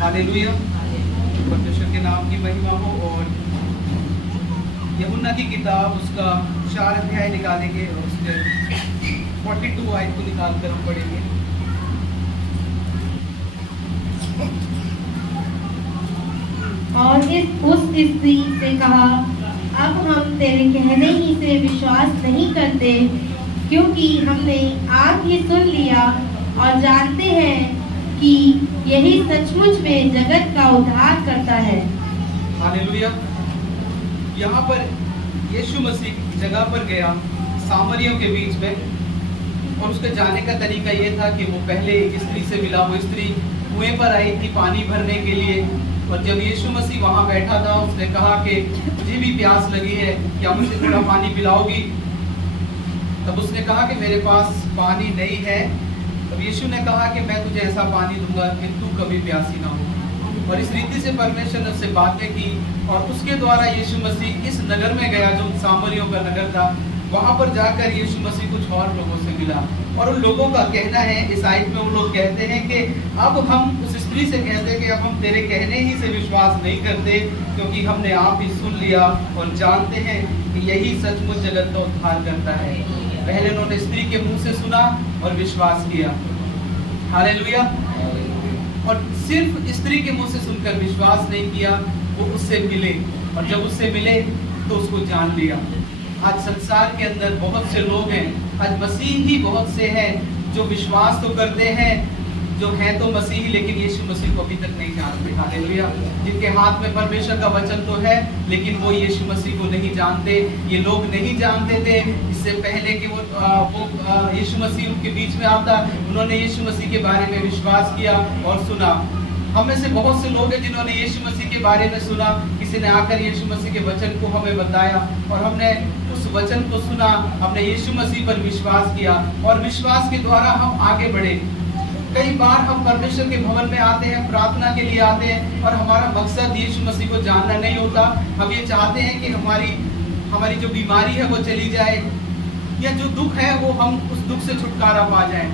Hallelujah, परमेश्वर के नाम की महिमा हो। और यूहन्ना की किताब उसका 4 अध्याय निकालेंगे और उसके 42 आयत को निकाल कर हम पढ़ेंगे। और उस स्त्री से कहा, अब हम तेरे कहने ही से विश्वास नहीं करते, क्योंकि हमने आप ही सुन लिया और जानते हैं कि यही सचमुच में जगत का उद्धार करता है। हालेलुया। यहाँ पर यीशु मसीह जगह पर गया सामरियों के बीच में, और उसके जाने का तरीका ये था कि वो पहले एक स्त्री से मिला। वो स्त्री कुएं पर आई थी पानी भरने के लिए, और जब यीशु मसीह वहाँ बैठा था उसने कहा कि मुझे भी प्यास लगी है, क्या मुझे थोड़ा पानी पिलाओगी? तब उसने कहा कि मेरे पास पानी नहीं है। तब यीशु ने कहा कि मैं तुझे ऐसा पानी दूंगा कि तू कभी प्यासी ना हो। और इस रीति से परमेश्वर ने उससे बातें की, और उसके द्वारा यीशु मसीह इस नगर में गया जो सामरियों का नगर था। वहां पर जाकर यीशु मसीह कुछ और लोगों से मिला, और उन लोगों का कहना है, इस आयत में वो लोग कहते हैं कि अब हम उस स्त्री से कहते हैं कि अब हम तेरे कहने ही से विश्वास नहीं करते, क्योंकि हमने आप ही सुन लिया और जानते हैं कि यही सचमुच जगत का उद्धार करता है। पहले उन्होंने स्त्री के मुंह से सुना और विश्वास किया। हालेलुया। और सिर्फ स्त्री के मुंह से सुनकर विश्वास नहीं किया, वो उससे मिले, और जब उससे मिले तो उसको जान लिया। आज संसार के अंदर बहुत से लोग हैं, आज मसीह ही बहुत से हैं जो विश्वास तो करते हैं, जो हैं तो मसीही, लेकिन यीशु मसीह को अभी तक नहीं जानते। हालेलुया। जिनके हाथ में परमेश्वर का वचन तो है, लेकिन वो यीशु मसीह को नहीं जानते। ये लोग नहीं जानते थे इससे पहले कि वो यीशु मसीह उनके बीच में आता। उन्होंने यीशु मसीह के बारे में विश्वास किया और सुना। हम में से बहुत से लोग हैं जिन्होंने यीशु मसीह के बारे में सुना, किसी ने आकर यीशु मसीह के वचन को हमें बताया, और हमने उस वचन को सुना, हमने यीशु मसीह पर विश्वास किया, और विश्वास के द्वारा हम आगे बढ़े। कई बार हम परमेश्वर के भवन में आते हैं, प्रार्थना के लिए आते हैं, और हमारा मकसद यीशु मसीह को जानना नहीं होता। हम ये चाहते हैं कि हमारी जो बीमारी है वो चली जाए, या जो दुख है वो हम उस दुख से छुटकारा पा जाएं।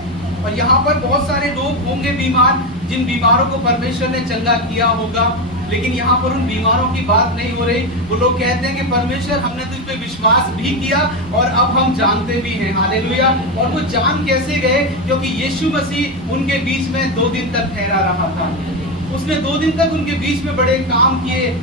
और यहाँ पर बहुत सारे लोग होंगे बीमार, जिन बीमारों को परमेश्वर ने चंगा किया होगा, लेकिन यहाँ पर उन बीमारों की बात नहीं हो रही। वो लोग कहते हैं कि परमेश्वर हमने तुझ पे विश्वास भी किया और अब हम जानते भी हैं। हालेलुया। और वो जान कैसे गए? क्योंकि यीशु मसीह उनके बीच में 2 दिन तक ठहरा रहा था। उसने 2 दिन तक उनके बीच में बड़े काम किए,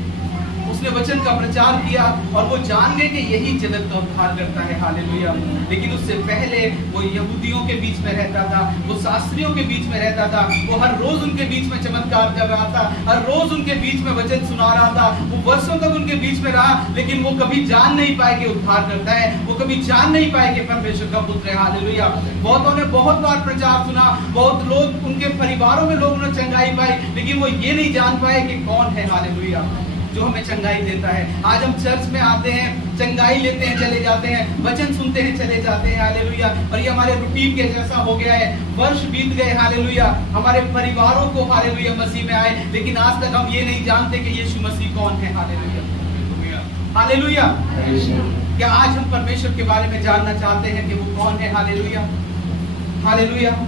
उसने वचन का प्रचार किया, और वो जान गए कि यही जगत का उद्धार करता है। हालेलुया। लेकिन उससे पहले वो यहूदियों के बीच में रहता था, वो शास्त्रियों के बीच में रहता था, वो हर रोज उनके बीच में चमत्कार कर रहा था, हर रोज उनके बीच में वचन सुना रहा था। वो वर्षों तक उनके बीच में रहा, लेकिन वो कभी जान नहीं पाए कि उद्धार करता है, वो कभी जान नहीं पाए कि परमेश्वर का पुत्र है। हालेलुया। बहुतों ने बहुत बार प्रचार सुना, बहुत लोग उनके परिवारों में लोगों ने चंगाई पाई, लेकिन वो ये नहीं जान पाए कि कौन है हालेलुया जो हमें चंगाई देता है। आज हम चर्च में आते हैं, चंगाई लेते हैं, चले जाते हैं, वचन सुनते हैं, चले जाते हैं। हालेलुया। और ये हमारे रूटीन के जैसा हो गया है। वर्ष बीत गए, हालेलुया, हमारे परिवारों को हालेलुया मसीह में आए, लेकिन आज तक हम ये नहीं जानते कि यीशु मसीह कौन है। हालेलुया। हालेलुया। क्या आज हम परमेश्वर के बारे में जानना चाहते हैं कि वो कौन है? हालेलुया। हालेलुया।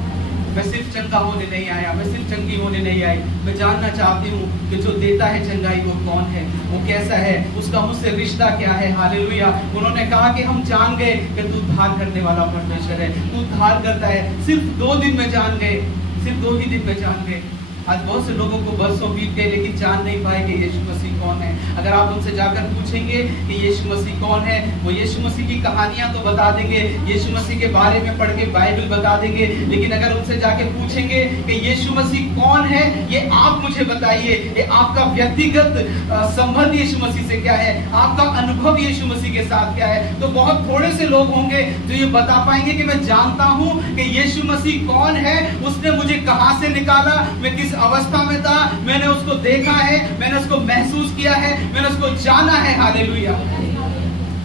मैं सिर्फ चंगा होने नहीं आया, मैं सिर्फ चंगी होने नहीं आई। मैं जानना चाहती हूँ कि जो देता है चंगाई वो कौन है, वो कैसा है, उसका मुझसे रिश्ता क्या है। हालेलुया। उन्होंने कहा कि हम जान गए कि तू उद्धार करने वाला परमेश्वर है, तू उद्धार करता है। सिर्फ 2 दिन में जान गए, सिर्फ 2 ही दिन में जान गए। आज बहुत से लोगों को वर्षों बीत गए, लेकिन जान नहीं पाए कि यीशु मसीह कौन है। अगर आप उनसे जाकर पूछेंगे कि यीशु मसीह कौन है, वो यीशु मसीह की कहानियां तो बता देंगे, यीशु मसीह के बारे में पढ़ के बाइबल बता देंगे, लेकिन अगर उनसे जाके पूछेंगे कि यीशु मसीह कौन है, ये आप मुझे बताइए, ये आपका व्यक्तिगत संबंध यीशु मसीह से क्या है, आपका अनुभव यीशु मसीह के साथ क्या है, तो बहुत थोड़े से लोग होंगे जो ये बता पाएंगे कि मैं जानता हूँ कि यीशु मसीह कौन है, उसने मुझे कहां से निकाला, मैं किस अवस्था में था, मैंने उसको देखा है, मैंने उसको महसूस किया है, मैंने उसको जाना है। हालेलुया।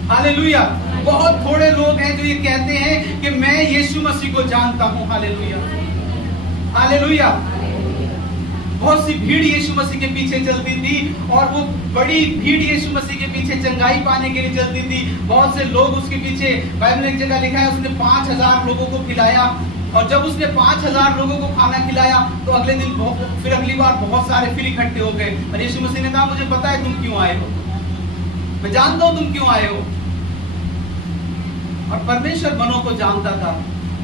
हालेलुया। बहुत थोड़े लोग हैं जो ये कहते हैं कि मैं यीशु मसीह को जानता हूं। हालेलुया। हालेलुया। बहुत सी भीड़ यीशु मसीह के पीछे चलती थी, और वो बड़ी भीड़ यीशु मसीह के पीछे चंगाई पाने के लिए चलती थी। बहुत से लोग उसके पीछे, बाइबल में एक जगह लिखा है उसने 5000 लोगों को खिलाया। और जब उसने 5000 लोगों को खाना खिलाया तो अगले दिन फिर अगली बार बहुत सारे फिर इकट्ठे हो गए। और यीशु मसीह ने कहा, मुझे पता है तुम क्यों आए हो, मैं जानता हूं तुम क्यों आए हो। और परमेश्वर मनों को जानता था।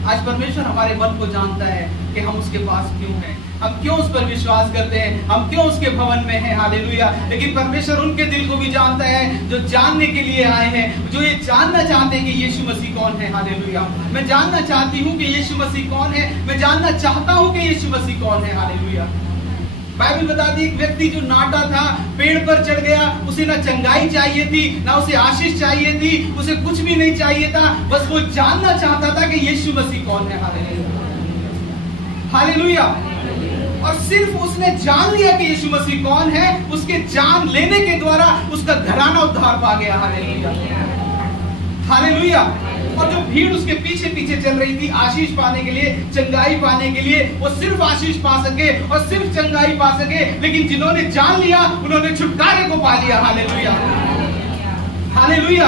आज परमेश्वर हमारे मन को जानता है कि हम उसके पास क्यों हैं, हम क्यों उस पर विश्वास करते हैं, हम क्यों उसके भवन में हैं। हालेलुया। लेकिन परमेश्वर उनके दिल को भी जानता है जो जानने के लिए आए हैं, जो ये जानना चाहते हैं कि यीशु मसीह कौन है। हालेलुया। मैं जानना चाहती हूँ कि यीशु मसीह कौन है, मैं जानना चाहता हूँ कि यीशु मसीह कौन है। हालेलुया। बाइबल बताती है, एक व्यक्ति जो नाटा था, पेड़ पर चढ़ गया, उसे ना चंगाई चाहिए थी, ना उसे आशीष चाहिए थी, उसे कुछ भी नहीं चाहिए था, बस वो जानना चाहता था कि यीशु मसीह कौन है। हालेलुया। और सिर्फ उसने जान लिया कि यीशु मसीह कौन है, उसके जान लेने के द्वारा उसका घराना उद्धार पा गया। हालेलुया। हालेलुया। और जो भीड़ उसके पीछे पीछे चल रही थी आशीष पाने के लिए, चंगाई पाने के लिए, वो सिर्फ आशीष पा सके और सिर्फ चंगाई पा सके, लेकिन जिन्होंने जान लिया उन्होंने छुटकारे को पा लिया। हालेलुया। हालेलुया।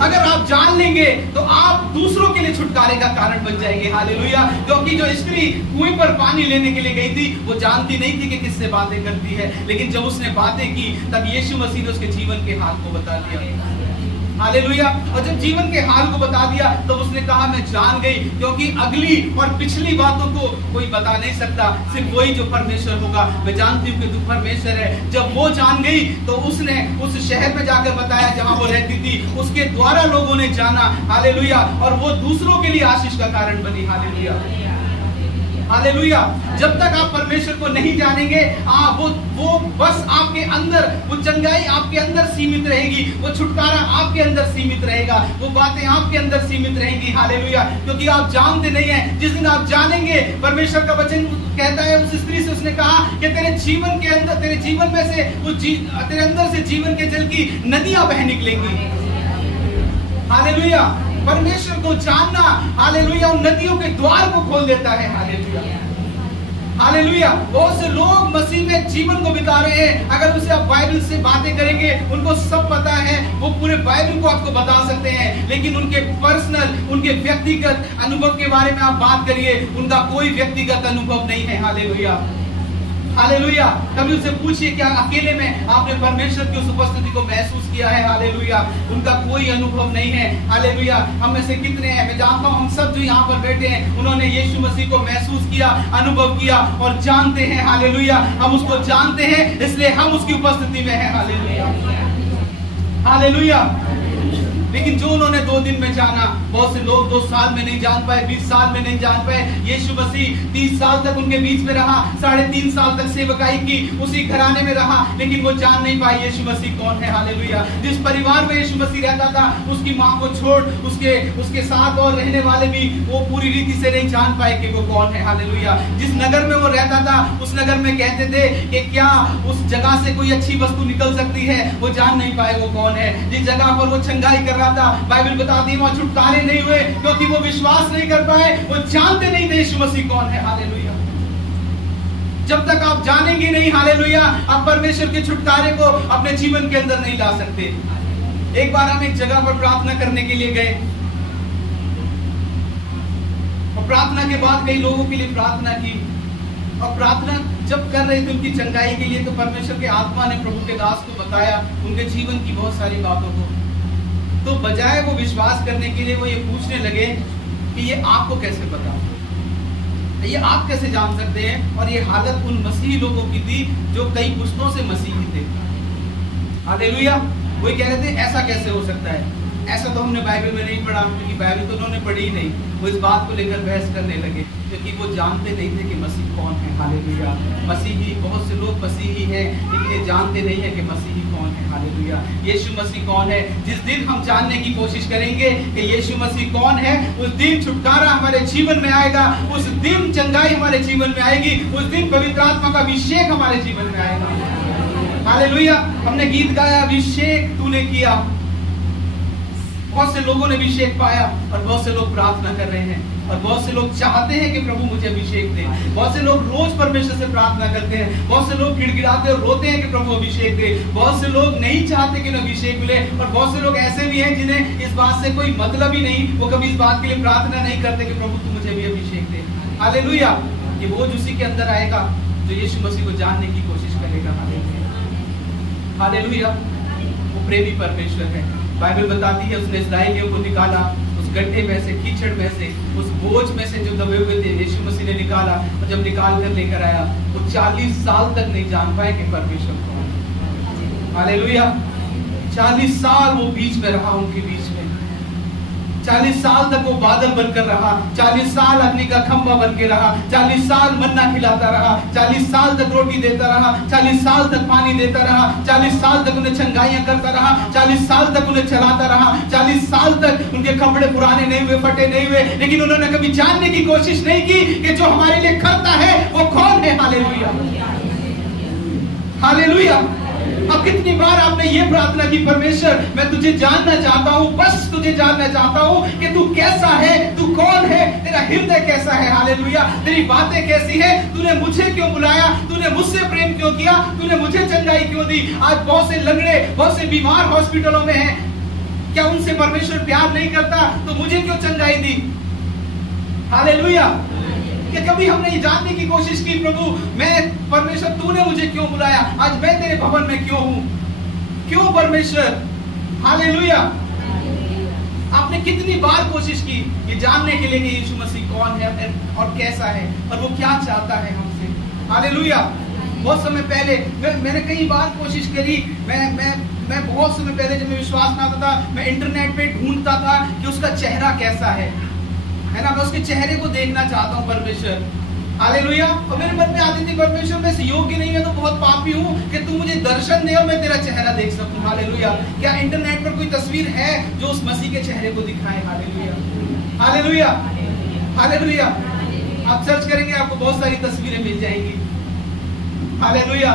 अगर आप जान लेंगे तो आप दूसरों के लिए छुटकारे का कारण बन जाएंगे। हालेलुया। क्योंकि जो स्त्री कुएं पर पानी लेने के लिए गई थी, वो जानती नहीं थी कि किससे बातें करती है, लेकिन जब उसने बातें की तब यीशु मसीह ने उसके जीवन के हाल को बता दिया। हालेलुया। और जब जीवन के हाल को बता दिया तो उसने कहा, मैं जान गई, क्योंकि अगली और पिछली बातों को कोई बता नहीं सकता, सिर्फ वही जो परमेश्वर होगा। मैं जानती हूँ कि तू परमेश्वर है। जब वो जान गई तो उसने उस शहर में जाकर बताया जहां वो रहती थी, उसके द्वारा लोगों ने जाना। हालेलुया। और वो दूसरों के लिए आशीष का कारण बनी। हालेलुया। हालेलुया। जब तक आप परमेश्वर को नहीं जानेंगे, वो बस आपके अंदर, वो चंगाई आपके अंदर सीमित रहेगी, वो छुटकारा आपके अंदर सीमित रहेगा, वो बातें आपके अंदर सीमित रहेंगी। हालेलुया। क्योंकि आप जानते नहीं हैं। जिस दिन आप जानेंगे, परमेश्वर का वचन कहता है, उस स्त्री से उसने कहा कि तेरे जीवन के अंदर, तेरे जीवन में से तेरे अंदर से जीवन के जल की नदियां बह निकलेंगी। हालेलुया। परमेश्वर को जानना, हालेलुया, उन नदियों के द्वार को खोल देता है। हालेलुया। हालेलुया। बहुत से लोग मसीह में जीवन को बिता रहे हैं। अगर उसे आप बाइबल से बातें करेंगे, उनको सब पता है, वो पूरे बाइबल को आपको बता सकते हैं, लेकिन उनके पर्सनल, उनके व्यक्तिगत अनुभव के बारे में आप बात करिए, उनका कोई व्यक्तिगत अनुभव नहीं है। हालेलुया। हालेलुया। कभी उनसे पूछिए, क्या अकेले में आपने परमेश्वर की उस उपस्थिति को महसूस किया है? हालेलुया। उनका कोई अनुभव नहीं है। हालेलुया। हम में से कितने हैं, मैं जानता हूं हम सब जो यहाँ पर बैठे हैं, उन्होंने यीशु मसीह को महसूस किया, अनुभव किया और जानते हैं। हालेलुया। हम उसको जानते हैं, इसलिए हम उसकी उपस्थिति में हैं। हालेलुया। हालेलुया। लेकिन जो उन्होंने 2 दिन में जाना, बहुत से लोग 2 साल में नहीं जान पाए, 20 साल में नहीं जान पाए। यीशु मसीह 30 साल तक उनके बीच में रहा, 3.5 साल तक सेवकाई की, उसी घराने में रहा, लेकिन वो जान नहीं पाए यीशु मसीह कौन है। हालेलुया। जिस परिवार में यीशु मसीह रहता था, उसकी माँ को छोड़ उसके साथ और रहने वाले भी वो पूरी रीति से नहीं जान पाए कि वो कौन है। हालेलुया। जिस नगर में वो रहता था, उस नगर में कहते थे कि क्या उस जगह से कोई अच्छी वस्तु निकल सकती है, वो जान नहीं पाए वो कौन है। जिस जगह पर वो चंगाई कर रहा था, बाइबल बताती है वहां छुटकारे नहीं हुए, क्योंकि वो विश्वास नहीं कर पाए, वो जानते नहीं थे यीशु मसीह कौन है। हालेलुया। जब तक आप जानेंगे नहीं, हालेलुया, आप परमेश्वर के छुटकारे को अपने जीवन के अंदर नहीं ला सकते। एक बार हम एक जगह पर प्रार्थना करने के लिए गए और प्रार्थना के बाद कई लोगों के लिए प्रार्थना की, और प्रार्थना जब कर रहे थे उनकी चंगाई के लिए, तो परमेश्वर के आत्मा ने प्रभु के दास को बताया उनके जीवन की बहुत सारी बातों को। तो बजाय वो विश्वास करने के लिए वो ये पूछने लगे कि ये आपको कैसे पता, ये आप कैसे जान सकते हैं। और ये हालत उन मसीही लोगों की थी जो कई पुश्तों से मसीही थे। हालेलुया। वो कह रहे थे ऐसा कैसे हो सकता है, ऐसा तो हमने बाइबल में नहीं पढ़ा, क्योंकि बाइबल तो उन्होंने पढ़ी ही नहीं। वो इस बात को लेकर बहस करने लगे, क्योंकि वो जानते नहीं थे कि मसीह कौन है। हालेलुया। मसीही, बहुत से लोग मसीही हैं, लेकिन ये जानते नहीं है कि मसीही कौन है। हालेलुया। यीशु मसीह कौन है। जिस दिन हम जानने की कोशिश करेंगे कि यीशु मसीह कौन है, उस दिन छुटकारा हमारे जीवन में आएगा, उस दिन चंगाई हमारे जीवन में आएगी, उस दिन पवित्र आत्मा का अभिषेक हमारे जीवन में आएगा। हालेलुया। हमने गीत गाया, अभिषेक तूने किया। बहुत से लोगों ने अभिषेक पाया और बहुत से लोग प्रार्थना कर रहे हैं। और बहुत से लोग चाहते हैं कि प्रभु मुझे अभिषेक दे। बहुत से लोग रोज परमेश्वर से प्रार्थना करते हैं, बहुत से लोग गिड़गिड़ाते और रोते हैं कि प्रभु अभिषेक दे। बहुत से लोग नहीं चाहते कि अभिषेक मिले, और बहुत से लोग ऐसे भी हैं जिन्हें इस बात से कोई मतलब ही नहीं, वो कभी इस बात के लिए प्रार्थना नहीं करते कि प्रभु तू मुझे भी अभिषेक दे। हालेलुया। ये वो उसी के अंदर आएगा जो यीशु मसीह को जानने की कोशिश करेगा। हालेलुया। वो प्रेमी परमेश्वर है। बाइबल बताती है उसने इस्राएलियों को निकाला उस गड्ढे में से, कीचड़ में से, उस बोझ में से जो दबे हुए थे, यीशु मसीह ने निकाला। और जब निकाल कर लेकर आया, वो 40 साल तक नहीं जान पाए कि परमेश्वर कौन है। हालेलुया। 40 साल वो बीच में रहा, उनके बीच में 40 साल तक वो बादल बनकर रहा, 40 साल अग्नि का खंभा बन के रहा, 40 साल मन्ना खिलाता रहा, 40 साल तक रोटी देता रहा, 40 साल तक पानी देता रहा, 40 साल तक उन्हें चंगाइयां करता रहा, 40 साल तक उन्हें चलाता रहा, 40 साल तक उनके कपड़े पुराने नहीं हुए, फटे नहीं हुए, लेकिन उन्होंने कभी जानने की कोशिश नहीं की कि जो हमारे लिए करता है वो कौन है। हालेलुया। हालेलुया। अब कितनी बार आपने ये प्रार्थना की, परमेश्वर मैं तुझे जानना चाहता हूँ, बस तुझे जानना चाहता हूँ कि तू कैसा है, तू कौन है, तेरा हृदय कैसा है। हालेलुया। तेरी बातें कैसी है, तूने मुझे क्यों बुलाया, तूने मुझसे प्रेम क्यों किया, तूने मुझे चंगाई क्यों दी। आज बहुत से लंगड़े, बहुत से बीमार हॉस्पिटलों में हैं, क्या उनसे परमेश्वर प्यार नहीं करता, तो मुझे क्यों चंगाई दी। हालेलुया। कि कभी हमने ये जानने की कोशिश की, प्रभु मैं, परमेश्वर तूने मुझे क्यों बुलाया, आज मैं तेरे भवन में क्यों हूं, क्यों परमेश्वर। हालेलुया। आपने कितनी बार कोशिश की ये जानने के लिए कि यीशु मसीह कौन है और कैसा है और वो क्या चाहता है हमसे। हालेलुया। बहुत समय पहले मैंने कई बार कोशिश करी, मैं बहुत समय पहले जब मैं विश्वास ना आता था, मैं इंटरनेट पे ढूंढता था कि उसका चेहरा कैसा है ना, मैं उसके चेहरे को देखना चाहता हूँ परमेश्वर। हालेलुया। और मेरे मन में आती थी, परमेश्वर मैं योग्य नहीं है, तो बहुत पापी हूँ कि तू मुझे दर्शन दे और मैं तेरा चेहरा देख सकूं। हालेलुया। क्या इंटरनेट पर कोई तस्वीर है जो उस मसीह के चेहरे को दिखाए। हालेलुया। हालेलुया। हालेलुया। आप सर्च करेंगे आपको बहुत सारी तस्वीरें मिल जाएंगी। हालेलुया।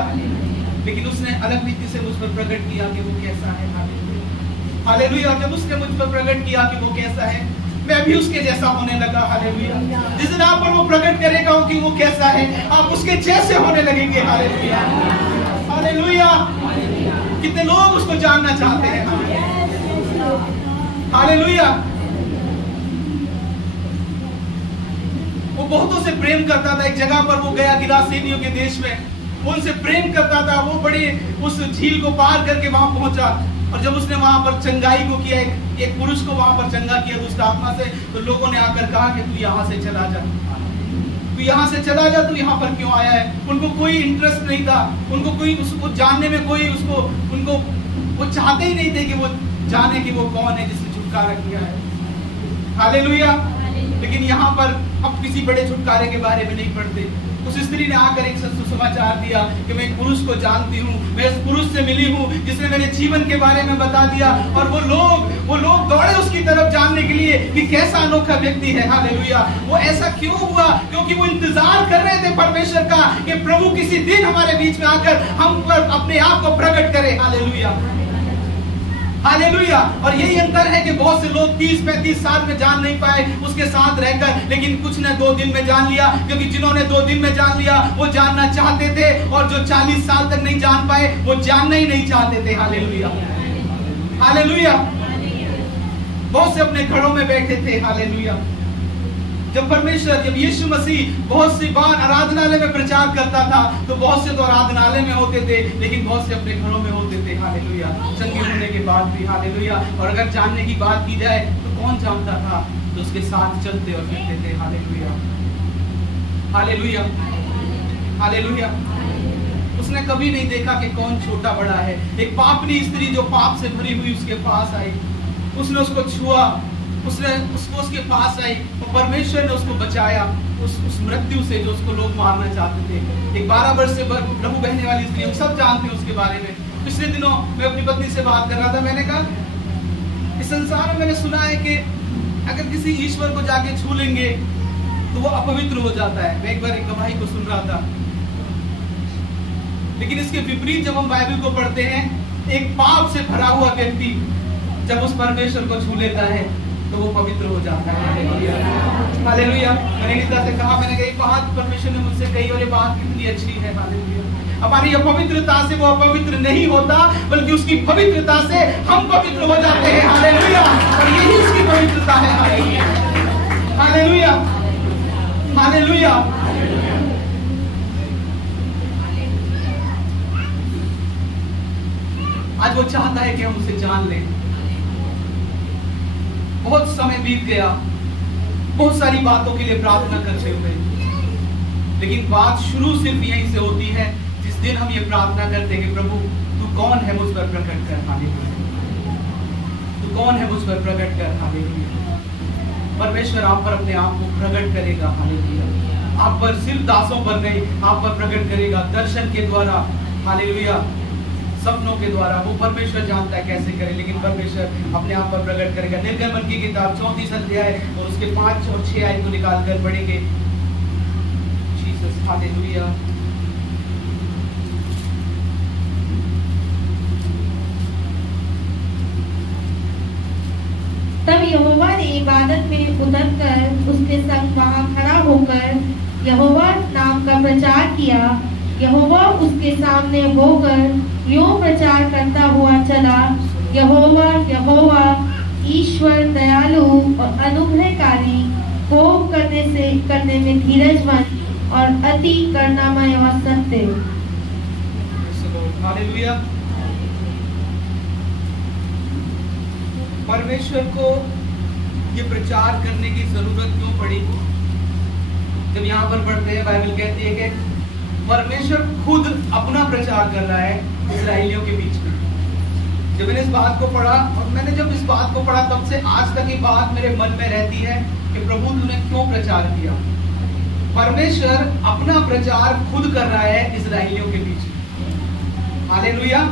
लेकिन उसने अलग रीति से मुझ पर प्रकट किया कि वो कैसा है। हालेलुया। हालेलुया। जब उसने मुझ पर प्रकट किया कि वो कैसा है, मैं भी उसके जैसा होने लगा। हालेलुया। जिस दिन आप पर वो प्रकट करेगा कि वो कैसा है, आप उसके जैसे होने लगेंगे। हालेलुया। हालेलुया। कितने लोग उसको जानना चाहते हैं। हालेलुया। वो बहुतों से प्रेम करता था। एक जगह पर वो गया गिलासेनियों के देश में, उनसे प्रेम करता था। वो बड़े उस झील को पार करके वहां पहुंचा, और जब उसने वहां पर चंगाई को किया, एक पुरुष को वहां पर चंगा किया दुष्ट आत्मा से, तो लोगों ने आकर कहा कि तू यहाँ से चला जा, तू यहाँ से चला जा, तू यहाँ पर क्यों आया है। उनको कोई इंटरेस्ट नहीं था, उनको कोई उसको जानने में कोई उनको वो चाहते ही नहीं थे कि वो जाने कि वो कौन है जिसने छुटकारा किया है। हालेलुया। लेकिन यहाँ पर अब किसी बड़े छुटकारे के बारे में नहीं पढ़ते। उस स्त्री ने आकर एक सुसमाचार दिया कि मैं एक पुरुष को जानती हूँ, मैं इस पुरुष से मिली हूँ जिसने मेरे जीवन के बारे में बता दिया। और वो लोग दौड़े उसकी तरफ जानने के लिए कि कैसा अनोखा व्यक्ति है। हालेलुया। वो ऐसा क्यों हुआ, क्योंकि वो इंतजार कर रहे थे परमेश्वर का कि प्रभु किसी दिन हमारे बीच में आकर हम पर अपने आप को प्रकट करे। हालेलुया। हालेलुया। और यही अंतर है कि बहुत से लोग 30-35 साल में जान नहीं पाए उसके साथ रहकर, लेकिन कुछ ने 2 दिन में जान लिया, क्योंकि जिन्होंने 2 दिन में जान लिया वो जानना चाहते थे, और जो 40 साल तक नहीं जान पाए वो जानना ही नहीं चाहते थे। हालेलुया। हालेलुया। बहुत से अपने घरों में बैठे थे। हालेलुया। जब यीशु मसीह बहुत सी बार आराधनालय में प्रचार करता था, तो बहुत से तो आराधनालय में होते थे, लेकिन बहुत से अपने घरों में होते थे। हालेलुया। चंगे होने के बाद भी। हालेलुया। और अगर जानने की बात की जाए तो कौन जानता था, तो उसके साथ चलते और फिरते थे। हालेलुया। हालेलुया। हालेलुया। उसने कभी नहीं देखा कि कौन छोटा बड़ा है। एक पापनी स्त्री जो पाप से भरी हुई उसके पास आई, उसने उसको छुआ, उसने उसके पास आई, और परमेश्वर ने उसको बचाया उस मृत्यु से जो उसको लोग मारना चाहते थे। एक 12 वर्ष से प्रभु बहने वाली स्त्री, हम सब जानते हैं उसके बारे में। पिछले दिनों मैं अपनी पत्नी से बात कर रहा था, मैंने कहा इस संसार में मैंने सुना है कि अगर किसी ईश्वर को जाके छू लेंगे तो वो अपवित्र हो जाता है। मैं एक बार एक गवाही को सुन रहा था, लेकिन इसके विपरीत जब हम बाइबल को पढ़ते हैं, एक पाप से भरा हुआ व्यक्ति जब उस परमेश्वर को छू लेता है तो वो पवित्र हो जाता है। हालेलुया। मैंने नीता से कहा, मैंने कही बात परमेश्वर ने मुझसे कही और ये बात कितनी अच्छी है। हालेलुया। हमारी अपवित्रता से वो अपवित्र नहीं होता, बल्कि उसकी पवित्रता से हम पवित्र हो जाते हैं। हालेलुया। और यही उसकी पवित्रता है। हालेलुया। हालेलुया। आज वो चाहता है कि हम उसे जान लें। बहुत समय बीत गया, बहुत सारी बातों के लिए प्रार्थना करते हुए, लेकिन बात शुरू सिर्फ यहीं से होती है जिस दिन हम ये प्रार्थना करते हैं कि प्रभु तू कौन है, मुझ पर प्रकट कर। हालेलुया। तू कौन है, मुझ पर प्रकट कर। हालेलुया। परमेश्वर आप पर अपने आप को प्रकट करेगा। हालेलुया। आप पर सिर्फ दासों पर नहीं, आप पर प्रकट करेगा दर्शन के द्वारा। हालेलुया। सपनों के द्वारा। वो परमेश्वर जानता है कैसे करे, लेकिन परमेश्वर अपने आप पर प्रकट करेगा। निर्गमन की किताब 34 अध्याय और उसके 5 और 6 आयत को निकाल कर पढ़ेंगे। जीसस। हालेलुया। तब यहोवा ने इबादत में उतरकर उसके संग वहां खड़ा होकर यहोवा नाम का प्रचार किया। यहोवा उसके सामने होकर यूं प्रचार करता हुआ चला, यहोवा यहोवा ईश्वर दयालु और अनुग्रहकारी, कोप करने में धीरजवान और अति करुणामय और सत्य। हालेलुया। परमेश्वर को ये प्रचार करने की जरूरत क्यों पड़ी? जब यहाँ पर पढ़ते हैं, बाइबल कहती है कि परमेश्वर खुद अपना प्रचार कर रहा है इस्राएलियों के बीच में। जब मैंने इस बात को पढ़ा, और मैंने जब इस बात को पढ़ा तब से आज तक ये बात मेरे मन में रहती है कि प्रभु तूने क्यों प्रचार किया। परमेश्वर अपना प्रचार खुद कर रहा है इस्राएलियों के बीच में। हालेलुया।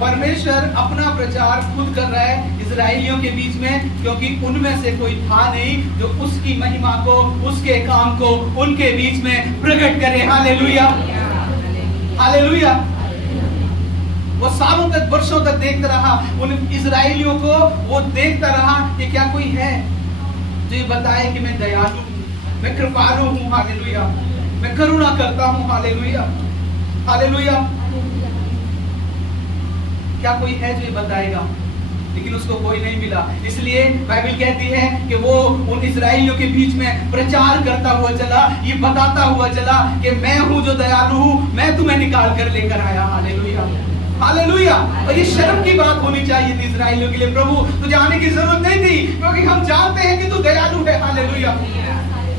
परमेश्वर अपना प्रचार खुद कर रहा है इस्राएलियों के बीच में, क्योंकि उनमें से कोई था नहीं जो उसकी महिमा को, उसके काम को उनके बीच में प्रकट करे। हालेलुया। हालेलुया। वो सालों तक, वर्षों तक देखता रहा उन इस्राएलियों को। वो देखता रहा कि क्या कोई है जो ये बताए कि मैं दयालु हूँ, मैं कृपालु हूँ। हालेलुया। मैं करुणा करता हूँ। हालेलुया। हालेलुया। क्या कोई है जो ये बताएगा? लेकिन उसको कोई नहीं मिला। इसलिए बाइबल कहती है कि वो उन इस्राएलियों के बीच में प्रचार करता हुआ चला, ये बताता हुआ चला कि मैं हूं जो दयालु हूं, मैं तुम्हें निकाल कर लेकर आया। हालेलुया। हालेलुया। और ये शर्म की बात होनी चाहिए थी इस्राएलियों के लिए। प्रभु तुझे आने की जरूरत नहीं थी, क्योंकि हम जानते हैं कि तू दयालु है। हालेलुया।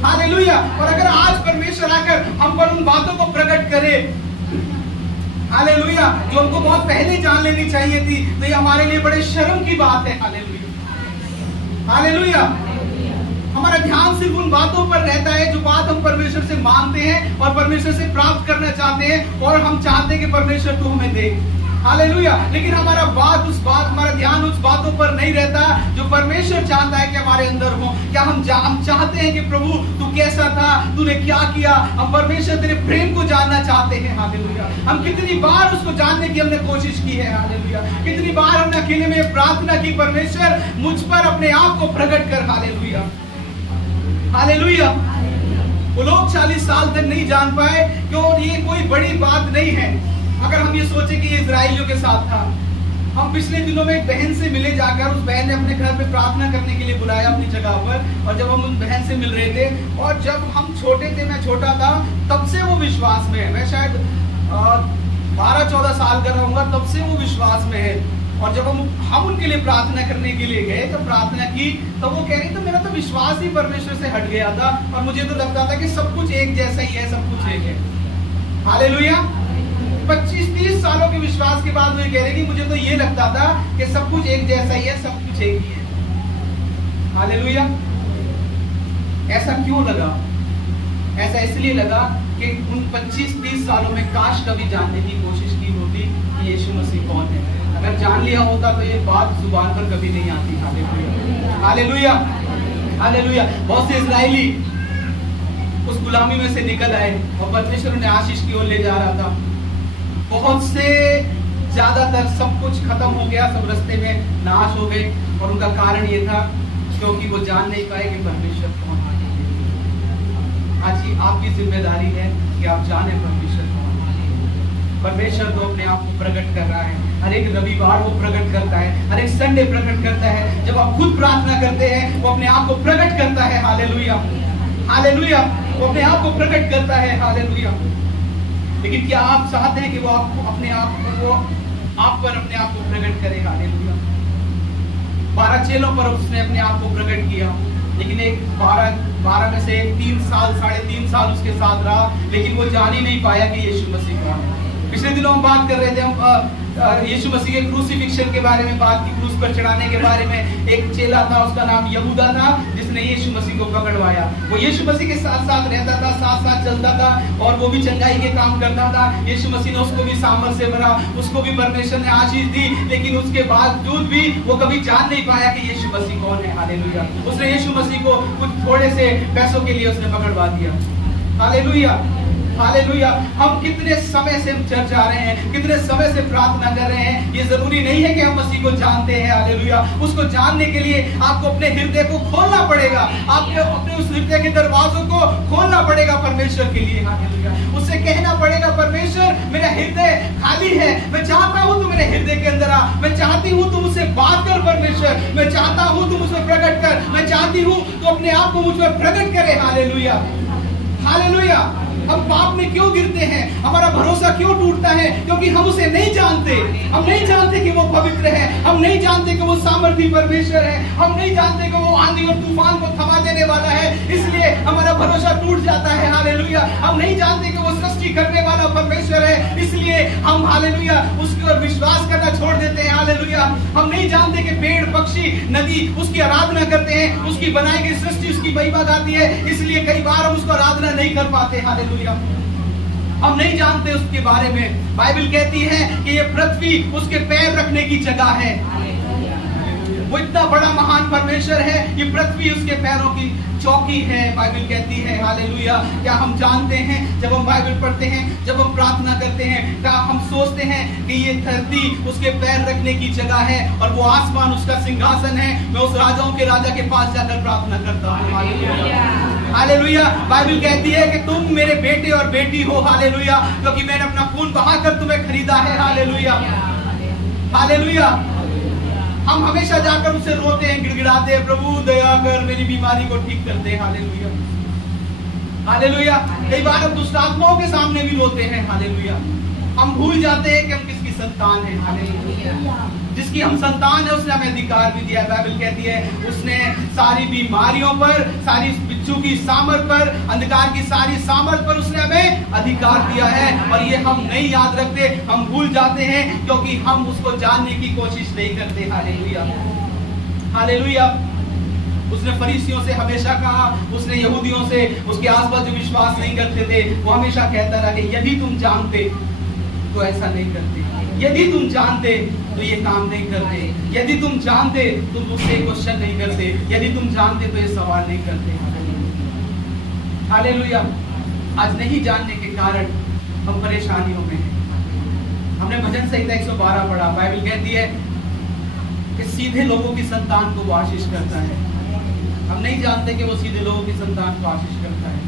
हालेलुया। और अगर आज परमेश्वर आकर हम पर उन बातों को प्रकट करे, हालेलुया, जो हमको बहुत पहले जान लेनी चाहिए थी, तो ये हमारे लिए बड़े शर्म की बात है। हालेलुया। हालेलुया। हमारा ध्यान सिर्फ उन बातों पर रहता है जो बात हम परमेश्वर से मांगते हैं और परमेश्वर से प्राप्त करना चाहते हैं, और हम चाहते हैं कि परमेश्वर तू हमें दे। हालेलुया। लेकिन हमारा ध्यान उस बातों पर नहीं रहता जो परमेश्वर चाहता है कि हमारे अंदर हो। क्या हम चाहते हैं कि प्रभु तू कैसा था, तूने क्या किया। हम परमेश्वर तेरे प्रेम को जानना चाहते हैं। हालेलुया। हम कितनी बार उसको जानने की हमने कोशिश की है। हालेलुया। कितनी बार हमने अकेले में प्रार्थना की, परमेश्वर मुझ पर अपने आप को प्रकट कर। हालेलुया। हालेलुया। वो लोग 40 साल तक नहीं जान पाए क्यों? ये कोई बड़ी बात नहीं है। अगर हम ये सोचे कि ये इस्राएलियों के साथ था। हम पिछले दिनों में एक बहन से मिले जाकर, उस बहन ने अपने घर पे प्रार्थना करने के लिए बुलाया अपनी जगह पर, और जब हम उस बहन से मिल रहे थे, और जब हम छोटे थे, मैं छोटा था, तब से वो विश्वास में है। मैं शायद 12-14 साल का रहूंगा, तब से वो विश्वास में है। और जब हम उनके लिए प्रार्थना करने के लिए गए, जब प्रार्थना की, तो वो कह रही तो मेरा तो विश्वास ही परमेश्वर से हट गया था, और मुझे तो लगता था कि सब कुछ एक जैसा ही है, सब कुछ एक है। हालेलुया। 25-30 सालों के विश्वास के बाद वो कह रहे कि मुझे तो ये लगता था कि सब कुछ एक जैसा ही है, सब कुछ एक ही है। हालेलुया। ऐसा क्यों लगा? ऐसा इसलिए लगा कि उन 25-30 सालों में काश कभी जानने की कोशिश की होती कि यीशु मसीह कौन है। अगर जान लिया होता तो ये बात जुबान पर कभी नहीं आती। हालेलुया। हालेलुया। हालेलुया। बहुत से इस्राएली उस गुलामी में से निकल आए और परमेश्वर उन्हें आशीष की ओर ले जा रहा था। बहुत से, ज्यादातर सब कुछ खत्म हो गया, सब रास्ते में नाश हो गए, और उनका कारण ये था क्योंकि वो जान नहीं पाए कि परमेश्वर कौन है। आज ये आपकी जिम्मेदारी है कि आप जाने परमेश्वर कौन है। परमेश्वर तो अपने आप को प्रकट कर रहा है, हर एक रविवार वो प्रकट करता है, हर एक संडे प्रकट करता है। जब आप खुद प्रार्थना करते हैं वो अपने आप को प्रकट करता है। हालेलुया, हालेलुया, वो अपने आप को प्रकट करता है। हालेलुया। लेकिन क्या आप चाहते हैं कि वो आपको अपने आप को आप पर अपने आप को प्रकट करे? हालेलुया। 12 चेलों पर उसने अपने आप को प्रकट किया, लेकिन एक 12 में से 3 साल 3.5 साल उसके साथ रहा, लेकिन वो जान ही नहीं पाया कि यीशु मसीह कौन है। पिछले दिनों हम बात कर रहे थे, हम यीशु मसीह के क्रूसिफिक्शन के बारे में बात की, क्रूस पर चढ़ाने के बारे में। एक चेला था, उसका नाम यहूदा था, जिसने यीशु मसीह को पकड़वाया। वो यीशु मसीह के साथ साथ रहता था, साथ साथ चलता था, और वो भी चंगाई के काम करता था। यीशु मसीह ने उसको भी सामर्थ से भरा, उसको भी परमेश्वर ने आशीष दी, लेकिन उसके बावजूद भी वो कभी जान नहीं पाया कि यीशु मसीह कौन है। हालेलुया। उसने यीशु मसीह को कुछ थोड़े से पैसों के लिए उसने पकड़वा दिया। Hallelujah, hallelujah. हम कितने समय से हम चर्च जा रहे हैं, कितने समय से प्रार्थना कर रहे हैं। ये जरूरी नहीं है कि हम मसीह को जानते हैं। हालेलुया। उसको जानने के लिए आपको अपने हृदय को खोलना पड़ेगा, आपको अपने उस हृदय के दरवाजों को खोलना पड़ेगा परमेश्वर के लिए। हालेलुया। उससे कहना पड़ेगा, परमेश्वर मेरा हृदय खाली है, मैं चाहता हूँ तू मेरे हृदय के अंदर आ, मैं चाहती हूँ तू मुझसे बात कर परमेश्वर, मैं चाहता हूँ तू मुझसे प्रकट कर, मैं चाहती हूँ तू अपने आप को मुझ पर प्रकट करे। Hallelujah, hallelujah. हम पाप में क्यों गिरते हैं, हमारा भरोसा क्यों टूटता है? क्योंकि हम उसे नहीं जानते। हम नहीं जानते कि वो पवित्र है, हम नहीं जानते कि वो सामर्थी परमेश्वर है, हम नहीं जानते कि वो आंधी और तूफान को थमा देने वाला है, इसलिए हमारा भरोसा टूट जाता है। हालेलुया। हम नहीं जानते कि वो सृष्टि करने वाला परमेश्वर है, इसलिए हम हालेलुया उसके ऊपर विश्वास करना छोड़ देते हैं। हालेलुया। हम नहीं जानते कि पेड़, पक्षी, नदी उसकी आराधना करते हैं, उसकी बनाई गई सृष्टि उसकी महिमा गाती है, इसलिए कई बार हम उसको आराधना नहीं कर पाते। हालेलुया। हम नहीं जानते उसके बारे में। बाइबल कहती है कि ये पृथ्वी उसके पैर रखने की जगह है। वो इतना बड़ा महान परमेश्वर है, ये पृथ्वी उसके पैरों की चौकी है, बाइबल कहती है। हालेलुया। क्या हम जानते हैं, जब हम बाइबल पढ़ते हैं, जब हम प्रार्थना करते हैं, क्या हम सोचते हैं कि ये धरती उसके पैर रखने की जगह है और वो आसमान उसका सिंहासन है? मैं उस राजाओं के राजा के पास जाकर प्रार्थना करता हूँ। Hallelujah, hallelujah. बाइबल कहती है कि तुम मेरे बेटे और बेटी हो। हालेलुया। क्योंकि मैंने अपना खून बहाकर तुम्हें खरीदा है। Hallelujah, hallelujah. हम हमेशा जाकर उसे रोते हैं, गिड़गिड़ाते हैं, प्रभु दया कर, मेरी बीमारी को ठीक कर दे। Hallelujah, hallelujah. कई बार हम दुष्ट आत्माओं के सामने भी रोते हैं। हालेलुया। हम भूल जाते हैं कि हम किसकी संतान है। हालेलुया। जिसकी हम संतान है उसने हमें अधिकार भी दिया है। बाइबल कहती है उसने सारी बीमारियों पर, सारी बिच्छू की सामर्थ पर, अंधकार की सारी सामर्थ पर उसने हमें अधिकार दिया है, और ये हम नहीं याद रखते, हम भूल जाते हैं, क्योंकि हम उसको जानने की कोशिश नहीं करते। Hallelujah, hallelujah. उसने फरीसियों से हमेशा कहा, उसने यहूदियों से, उसके आसपास जो विश्वास नहीं करते थे, वो हमेशा कहता रहा कि यदि तुम जानते तो ऐसा नहीं करते, यदि तुम जानते तो ये काम नहीं करते, यदि तुम जानते तो मुझसे क्वेश्चन नहीं करते, यदि तुम जानते तो ये सवाल नहीं करते। हालेलुया। आज नहीं जानने के कारण हम परेशानियों में हैं। हमने भजन संहिता 112 पढ़ा। बाइबल कहती है कि सीधे लोगों की संतान को वो आशीष करता है। हम नहीं जानते कि वो सीधे लोगों की संतान को आशीष करता है,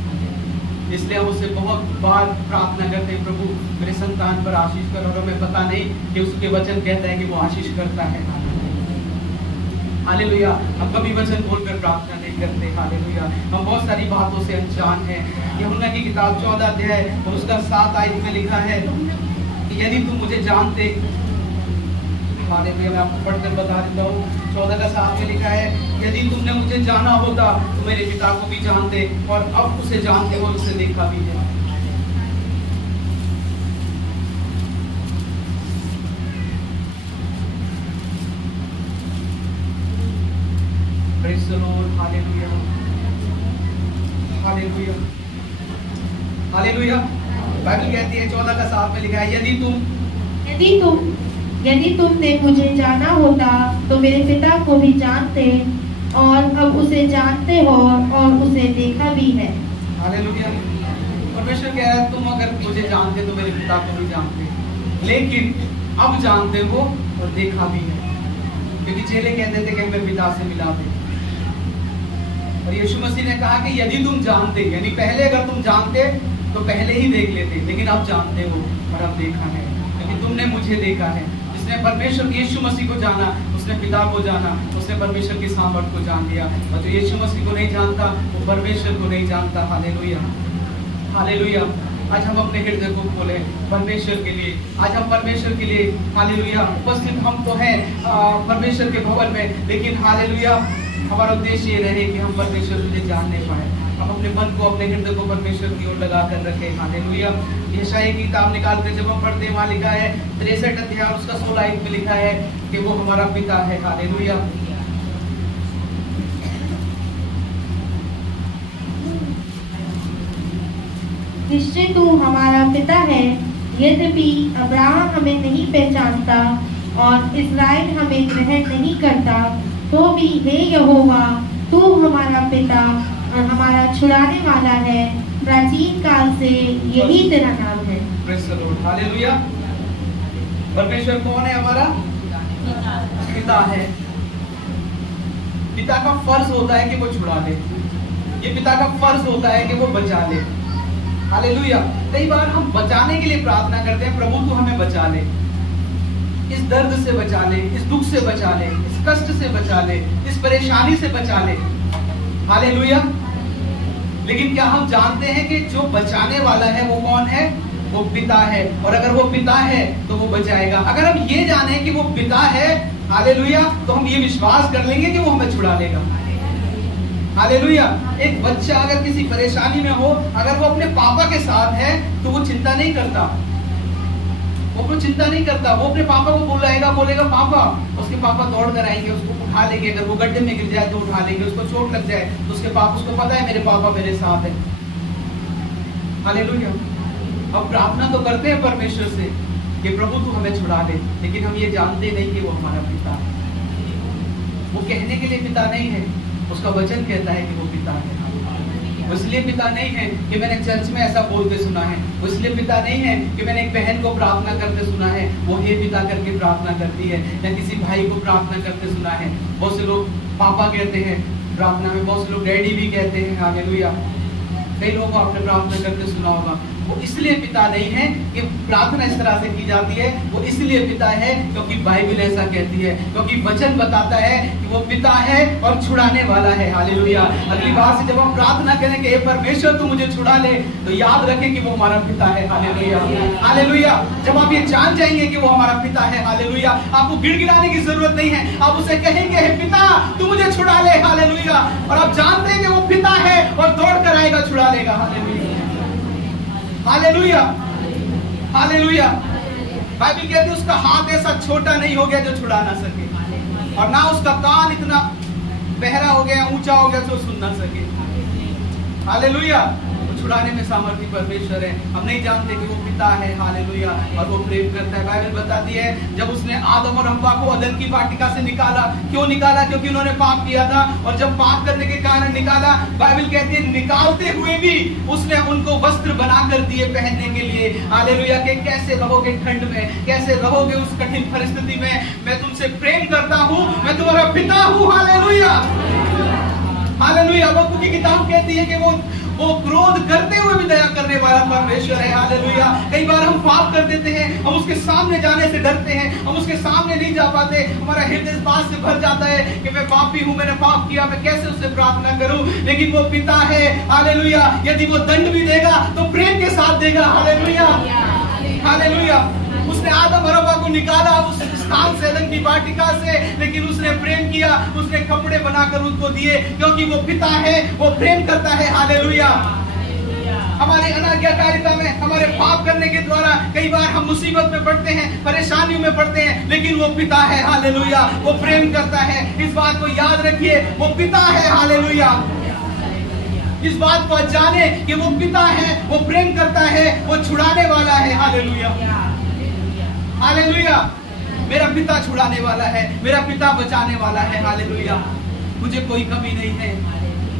इसलिए हम उससे बहुत बार प्रार्थना करते हैं, प्रभु मेरे संतान पर आशीष कर, और हमें पता नहीं कि उसके वचन कहता है कि वो आशीष करता है। हालेलुया। हम कभी वचन बोलकर प्रार्थना नहीं करते। हालेलुया। हम बहुत सारी बातों से अनजान हैं। यूहन्ना की किताब 14 अध्याय और उसका 7 आयत में लिखा है कि यदि तुम मुझे जानते, हालेलुया, मैं आपको पढ़कर बता देता हूँ। 14 का 7 में लिखा है, यदि तुमने मुझे जाना होता तो मेरे पिता को भी जानते, और अब उसे जानते हो, उसे देखा भी है। Praise the Lord. Hallelujah. Hallelujah. Hallelujah. Bible कहती है 14 का 7 में लिखा है, यदि तुमने मुझे जाना होता तो मेरे पिता को भी जानते, और अब उसे जानते हो और उसे देखा भी है। हालेलुया। परमेश्वर कह रहा है, तुम अगर मुझे जानते तो मेरे पिता को भी जानते, लेकिन अब जानते हो और देखा भी है। क्योंकि चेले कहते थे कि हमें पिता से मिला दे, और यीशु मसीह ने कहा कि यदि तुम जानते, यानी पहले अगर तुम जानते तो पहले ही देख लेते, लेकिन अब जानते हो और अब देखा है, क्योंकि तुमने मुझे देखा है। जिसने परमेश्वर यीशु मसीह को जाना, उसने पिता को जाना, उसने परमेश्वर की सामर्थ को जान लिया। और जो यीशु मसीह को नहीं जानता वो परमेश्वर को नहीं जानता। Hallelujah, hallelujah. आज हम अपने हृदय को खोलें परमेश्वर के लिए। आज हम परमेश्वर के लिए हालेलुया उपस्थित हम तो हैं परमेश्वर के भवन में, लेकिन हालेलुया हमारा उद्देश्य ये रहे कि हम परमेश्वर को जान नहीं पाए। हम अपने मन को, अपने हृदय को परमेश्वर की ओर लगा कर रखें। हालेलुया। यशायाह की किताब निकालते जब हम पढ़ते, वहाँ लिखा है 63 अध्याय उसका 16 में लिखा है कि वो हमारा पिता है। हालेलुया। निश्चय तू हमारा पिता है, यद्यपि अब्राहम हमें नहीं पहचानता और इस्राएल हमें ग्रहण नहीं करता, तो भी हे यहोवा तू हमारा पिता और हमारा छुड़ाने वाला है। प्राचीन काल से यही तेरा नाम है। Praise the Lord. हालेलुया। परमेश्वर कौन है? हमारा पिता है। पिता का फर्ज होता है कि वो छुड़ा ले, ये पिता का फर्ज होता है कि वो बचा ले। हालेलुया। कई बार हम बचाने के लिए प्रार्थना करते हैं, प्रभु तू हमें बचा ले, इस दर्द से बचा ले, इस दुख से बचा ले, इस कष्ट से बचा ले, इस परेशानी से बचा ले। हालेलुया। लेकिन क्या हम जानते हैं कि जो बचाने वाला है वो कौन है? वो पिता है। और अगर वो पिता है तो वो बचाएगा। अगर हम ये जाने कि वो पिता है, हालेलुया, तो हम ये विश्वास कर लेंगे कि वो हमें छुड़ा लेगा। हालेलुया। एक बच्चा अगर किसी परेशानी में हो, अगर वो अपने पापा के साथ है तो वो चिंता नहीं करता, वो चिंता नहीं करता। वो अपने पापा को बोलेगा पापा, उसके पापा दौड़ कर आएंगे, उसको उठा लेंगे। अगर वो गड्ढे में गिर जाए तो उठा लेंगे, उसको चोट लग जाए तो उसके पापा, उसको पता है मेरे पापा मेरे साथ है। हालेलुया। अब प्रार्थना तो करते हैं परमेश्वर से कि प्रभु तू हमें छुड़ा दे, लेकिन हम ये जानते नहीं कि वो हमारा पिता है। वो कहने के लिए पिता नहीं है, उसका वचन कहता है कि वो पिता है। वो इसलिए पिता नहीं है कि मैंने चर्च में ऐसा बोलते सुना है, वो इसलिए पिता नहीं है कि मैंने एक बहन को प्रार्थना करते सुना है, वो हे पिता करके प्रार्थना करती है, या किसी भाई को प्रार्थना करते सुना है। बहुत से लोग पापा कहते हैं प्रार्थना में, बहुत से लोग डैडी भी कहते हैं। हालेलुया। कई लोगों को आपने प्रार्थना करते सुना होगा। वो इसलिए पिता नहीं है कि प्रार्थना इस तरह से की जाती है, वो इसलिए पिता है क्योंकि बाइबल ऐसा कहती है, क्योंकि वचन बताता है कि वो पिता है और छुड़ाने वाला है। हालेलुया। अगली बार से जब हम प्रार्थना करें कि हे परमेश्वर तू मुझे छुड़ा ले, तो याद रखें कि वो हमारा पिता है। Hallelujah, hallelujah. जब आप ये जान जाएंगे कि वो हमारा पिता है, हालेलुया, आपको गिड़गिड़ाने की जरूरत नहीं है। आप उसे कहेंगे हे पिता तू मुझे छुड़ा ले। हालेलुया। और आप जानते हैं कि वो पिता है और दौड़ कर आएगा, छुड़ा लेगा। Hallelujah, hallelujah, hallelujah. बाइबल कहती है उसका हाथ ऐसा छोटा नहीं हो गया जो छुड़ा ना सके, और ना उसका कान इतना बहरा हो गया, ऊंचा हो गया जो सुन ना सके। हालेलुया। छुड़ाने में सामर्थ्य परमेश्वर है। हम नहीं जानते कि वो पिता है। हालेलुया। और वो प्रेम करता है। बाइबल बताती है जब उसने आदम और हव्वा को अदन की वाटिका से निकाला, क्यों निकाला? क्योंकि उन्होंने पाप किया था, और जब पाप करने के कारण निकाला, बाइबल कहती है निकालते हुए भी उसने उनको वस्त्र बनाकर दिए पहनने के लिए। हालेलुया। कि कैसे रहोगे ठंड में, कैसे रहोगे उस कठिन परिस्थिति में, मैं तुमसे प्रेम करता हूँ, मैं तुम्हारा पिता हूँ। Hallelujah, hallelujah. वक्त की किताब कहती है कि वो क्रोध करते हुए भी दया करने वाला परमेश्वर है। हालेलुया। कई बार हम पाप कर देते हैं, हम उसके सामने जाने से डरते हैं, हम उसके सामने नहीं जा पाते। हमारा हृदय इस बात से भर जाता है कि मैं पापी हूँ, मैंने पाप किया, मैं कैसे उससे प्रार्थना करूं। लेकिन वो पिता है। हालेलुया। यदि वो दंड भी देगा तो प्रेम के साथ देगा। Hallelujah, hallelujah. उसने आदम और हव्वा को निकाला उस स्थान से, अदन की वाटिका से, लेकिन उसने प्रेम किया, उसने कपड़े बनाकर उनको दिए, क्योंकि वो पिता है, वो प्रेम करता है। हालेलुया। हमारी अनाज्ञाकारिता में, हमारे पाप करने के द्वारा कई बार हम मुसीबत में पड़ते हैं, परेशानियों में पड़ते हैं, लेकिन वो पिता है। हालेलुया। वो प्रेम करता है। इस बात को याद रखिए, वो पिता है। हालेलुया। इस बात को जाने कि वो पिता है, वो प्रेम करता है, वो छुड़ाने वाला है। Hallelujah, hallelujah. मेरा पिता छुड़ाने वाला है, मेरा पिता बचाने वाला है। हालेलुया। मुझे कोई कमी नहीं है,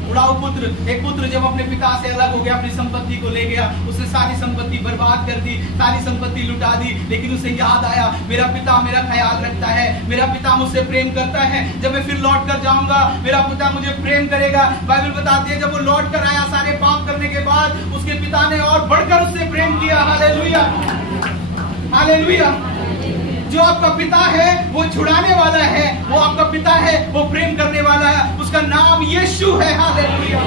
उड़ाऊ पुत्र, एक पुत्र जब अपने पिता से अलग हो गया, अपनी संपत्ति को ले गया, उसने सारी संपत्ति बर्बाद कर दी, सारी संपत्ति लुटा दी, लेकिन उसे याद आया मेरा पिता मेरा ख्याल रखता है, मेरा पिता मुझसे प्रेम करता है, जब मैं फिर लौट कर जाऊंगा मेरा पिता मुझे प्रेम करेगा। बाइबल बताती है जब वो लौट कर आया सारे पाप करने के बाद, उसके पिता ने और बढ़कर उससे प्रेम किया। Hallelujah, hallelujah. जो आपका पिता है वो छुड़ाने वाला है, वो आपका पिता है वो प्रेम करने वाला है, उसका नाम यीशु है। Hallelujah,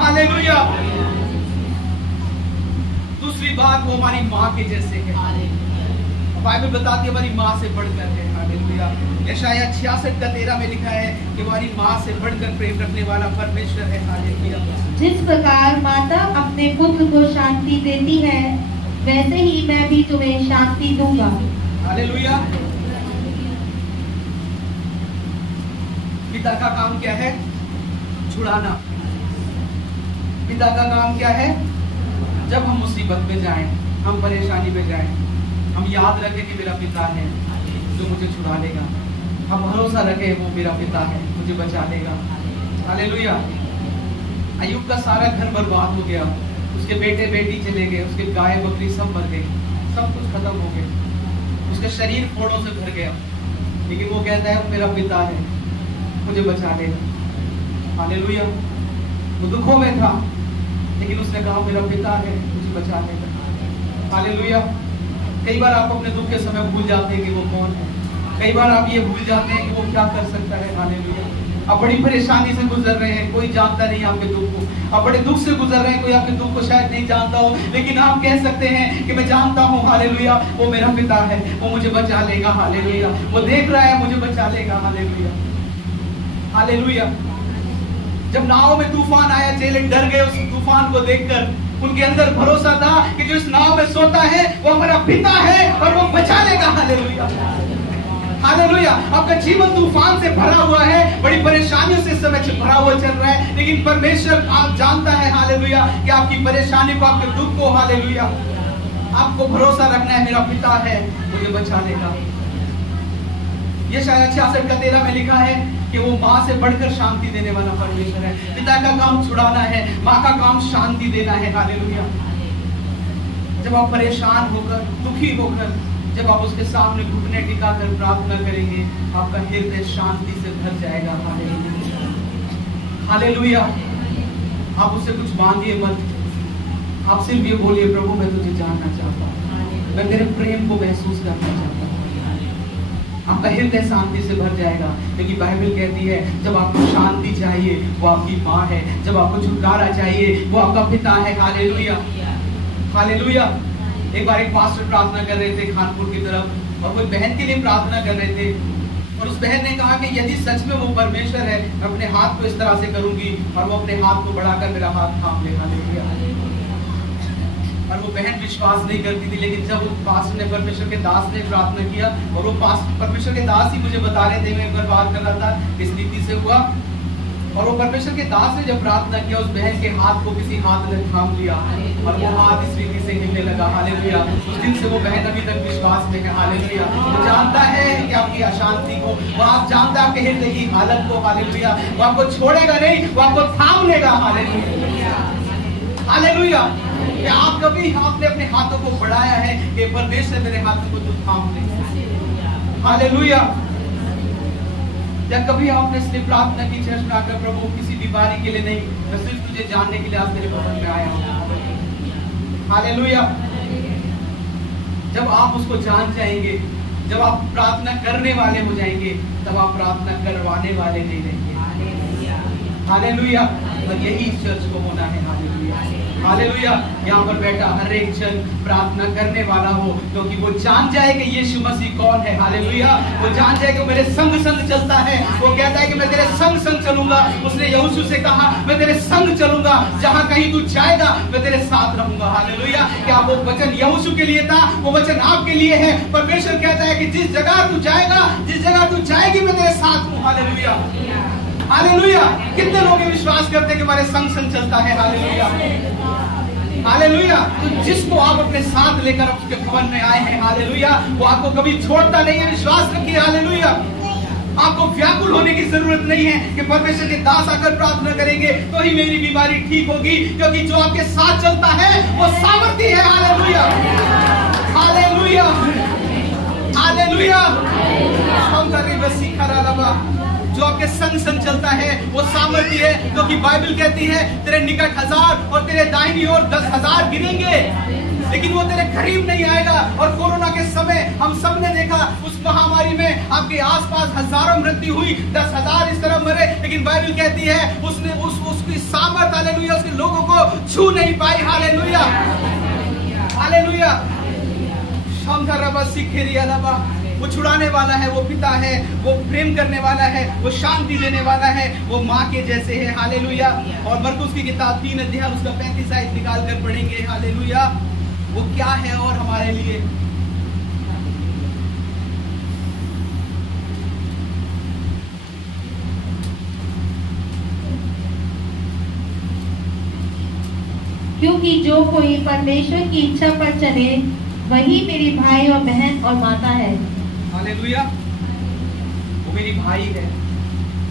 hallelujah. दूसरी बात, वो हमारी माँ के जैसे है। बाइबल बताती है हमारी माँ से बढ़कर है। हालेलुया। यशाया 66:13 में लिखा है कि हमारी माँ से बढ़कर प्रेम रखने वाला परमेश्वर है। हालेलुया। जिस प्रकार माता अपने पुत्र को शांति देती है, वैसे ही मैं भी तुम्हें शांति दूंगा। हालेलुया। पिता का काम क्या है? छुड़ाना। पिता का काम क्या है? जब हम मुसीबत में जाएं, हम परेशानी में जाएं, हम याद रखें कि मेरा पिता है जो मुझे छुड़ा लेगा। हम भरोसा रखें वो मेरा पिता है, मुझे बचा लेगा। हालेलुया। अय्यूब का सारा घर बर्बाद हो गया, उसके बेटे बेटी चले गए, उसके गाय बकरी सब मर गई, सब कुछ खत्म हो गया, उसका शरीर फोड़ों से भर गया, लेकिन वो कहता है वो मेरा पिता है, मुझे बचा लेगा। हालेलुया। वो दुखों में था, लेकिन उसने कहा मेरा पिता है, मुझे बचा लेगा। हालेलुया। कई बार आप अपने दुख के समय भूल जाते हैं कि वो कौन है, कई बार आप ये भूल जाते हैं कि वो क्या कर सकता है। हालेलुया। आप बड़ी परेशानी से गुजर रहे हैं, कोई जानता नहीं आपके दुख को, आप बड़े दुख से गुजर रहे हैं, कोई आपके दुख को शायद नहीं जानता हो, लेकिन आप कह सकते हैं कि मैं जानता हूँ हालेलुया वो मेरा पिता है, वो मुझे बचा लेगा। हालेलुया। वो देख रहा है, मुझे बचा लेगा। Hallelujah, hallelujah. जब नाव में तूफान आया, चेले डर गए उस तूफान को देखकर, उनके अंदर भरोसा था कि जो इस नाव में सोता है वो हमारा पिता है और वो बचा लेगा। Hallelujah, hallelujah. आपका जीवन तूफान से भरा हुआ है, बड़ी परेशानियों से इस समय भरा हुआ चल रहा है, लेकिन परमेश्वर आप जानता है हालेलुया कि आपकी परेशानी को, आपके दुख को, हालेलुया, आपको भरोसा रखना है मेरा पिता है, मुझे बचा लेगा। यशाया 66:13 में लिखा है कि वो माँ से बढ़कर शांति देने वाला परमेश्वर है। पिता का काम छुड़ाना है, माँ का काम शांति देना है। हालेलुया। जब आप परेशान होकर, दुखी होकर, जब आप उसके सामने घुटने टिकाकर प्रार्थना करेंगे, आपका हृदय शांति से भर जाएगा। Hallelujah, hallelujah. आप उससे कुछ मांगिए मत, आप सिर्फ ये बोलिए प्रभु मैं तुझे जानना चाहता हूँ, मैं तेरे प्रेम को महसूस करना चाहता हूँ। आपका हृदय शांति से भर जाएगा, क्योंकि बाइबल कहती है जब आपको शांति चाहिए वो आपकी माँ है, जब आपको छुटकारा चाहिए वो आपका पिता है। Hallelujah, hallelujah. एक बार एक पास्टर प्रार्थना कर रहे थे खानपुर की तरफ, और कोई बहन के लिए प्रार्थना कर रहे थे, और उस बहन ने कहा कि यदि सच में वो परमेश्वर है, मैं अपने हाथ को इस तरह से करूंगी और वो अपने हाथ को बढ़ाकर मेरा हाथ थाम ले। हालेलुया। और वो बहन विश्वास नहीं करती थी, लेकिन जब उस पास्टर ने, परमेश्वर के दास ने प्रार्थना किया, और वो परमेश्वर के दास ही मुझे बता रहे थे, मैं एक बार बात कर रहा था इस रीति से हुआ, और वो परमेश्वर के दास ने जब प्रार्थना किया, उस बहन के हाथ को किसी हाथ ने थाम लिया और वो हाथ इस रीति से हिलने लगा। हालेलुया। उस दिन से वो बहन अभी तक विश्वास में है। हालेलुया। वो जानता है कि आपकी अशांति को, वो आप जानता है आपके हृदय की हालत को। हालेलुया। वो आपको छोड़ेगा नहीं, वो आपको थाम लेगा। Hallelujah, hallelujah. कि आप कभी आपने अपने हाथों को बढ़ाया है कि परमेश्वर मेरे हाथों को तू थाम ले। हालेलुया। या कभी आपने इसलिए प्रार्थना की चर्च में आकर प्रभु किसी बीमारी के लिए नहीं, मैं सिर्फ तुझे जानने के लिए आज तेरे भवन में आया हूँ। हालेलुया। जब आप उसको जान जाएंगे, जब आप प्रार्थना करने वाले हो जाएंगे, तब आप प्रार्थना करवाने वाले नहीं रहेंगे। हालेलुया। और यही चर्च को होना है। Hallelujah, hallelujah. यहाँ पर बैठा हर एक जन प्रार्थना करने वाला हो, क्योंकि वो जान जाए कि यीशु मसीह कौन है। हालेलुया। वो जान जाए कि वो मेरे संग संग चलता है, वो कहता है कि मैं तेरे संग संग चलूंगा। उसने यहोशू से कहा मैं तेरे संग चलूंगा, जहां कहीं तू जाएगा मैं तेरे साथ रहूंगा। हालेलुया। क्या वो वचन यहोशू के लिए था? वो वचन आपके लिए है। परमेश्वर कहता है कि जिस जगह तू जाएगा, जिस जगह तू जाएगी, मैं तेरे साथ हूँ। Hallelujah, hallelujah. कितने लोग विश्वास करते हैं कि हमारे संग संग चलता है। Hallelujah, hallelujah. तो जिसको आप अपने साथ लेकर उसके भवन में आए हैं, हालेलुया, वो आपको कभी छोड़ता नहीं है। विश्वास रखिए। हालेलुया, आपको व्याकुल होने की जरूरत नहीं है कि परमेश्वर के दास आकर प्रार्थना करेंगे तो ही मेरी बीमारी ठीक होगी, क्योंकि जो आपके साथ चलता है वो सामर्थी है। Hallelujah, hallelujah, hallelujah. हम कर रहे बस सीखा रहा, जो आपके संग संग चलता है वो सामर्थी है, क्योंकि बाइबल कहती है तेरे निकट 1000 और तेरे दाहिनी ओर 10,000 गिरेंगे, लेकिन वो तेरे करीब नहीं आएगा। और कोरोना के समय हम सब ने देखा, उस महामारी में आपके आसपास हजारों मृत्यु हुई, 10,000 इस तरह मरे, लेकिन बाइबल कहती है उसने उसकी सामर्थ, हालेलुया, उसके लोगों को छू नहीं पाई। Hallelujah, hallelujah. वो छुड़ाने वाला है, वो पिता है, वो प्रेम करने वाला है, वो शांति देने वाला है, वो माँ के जैसे है। हालेलुया। और मरकुस की किताब 3 अध्याय उसका 35 आयत निकाल कर पढ़ेंगे। हालेलुया। वो क्या है और हमारे लिए, क्योंकि जो कोई परमेश्वर की इच्छा पर चले वही मेरी भाई और बहन और माता है। हालेलुया। वो मेरी भाई है,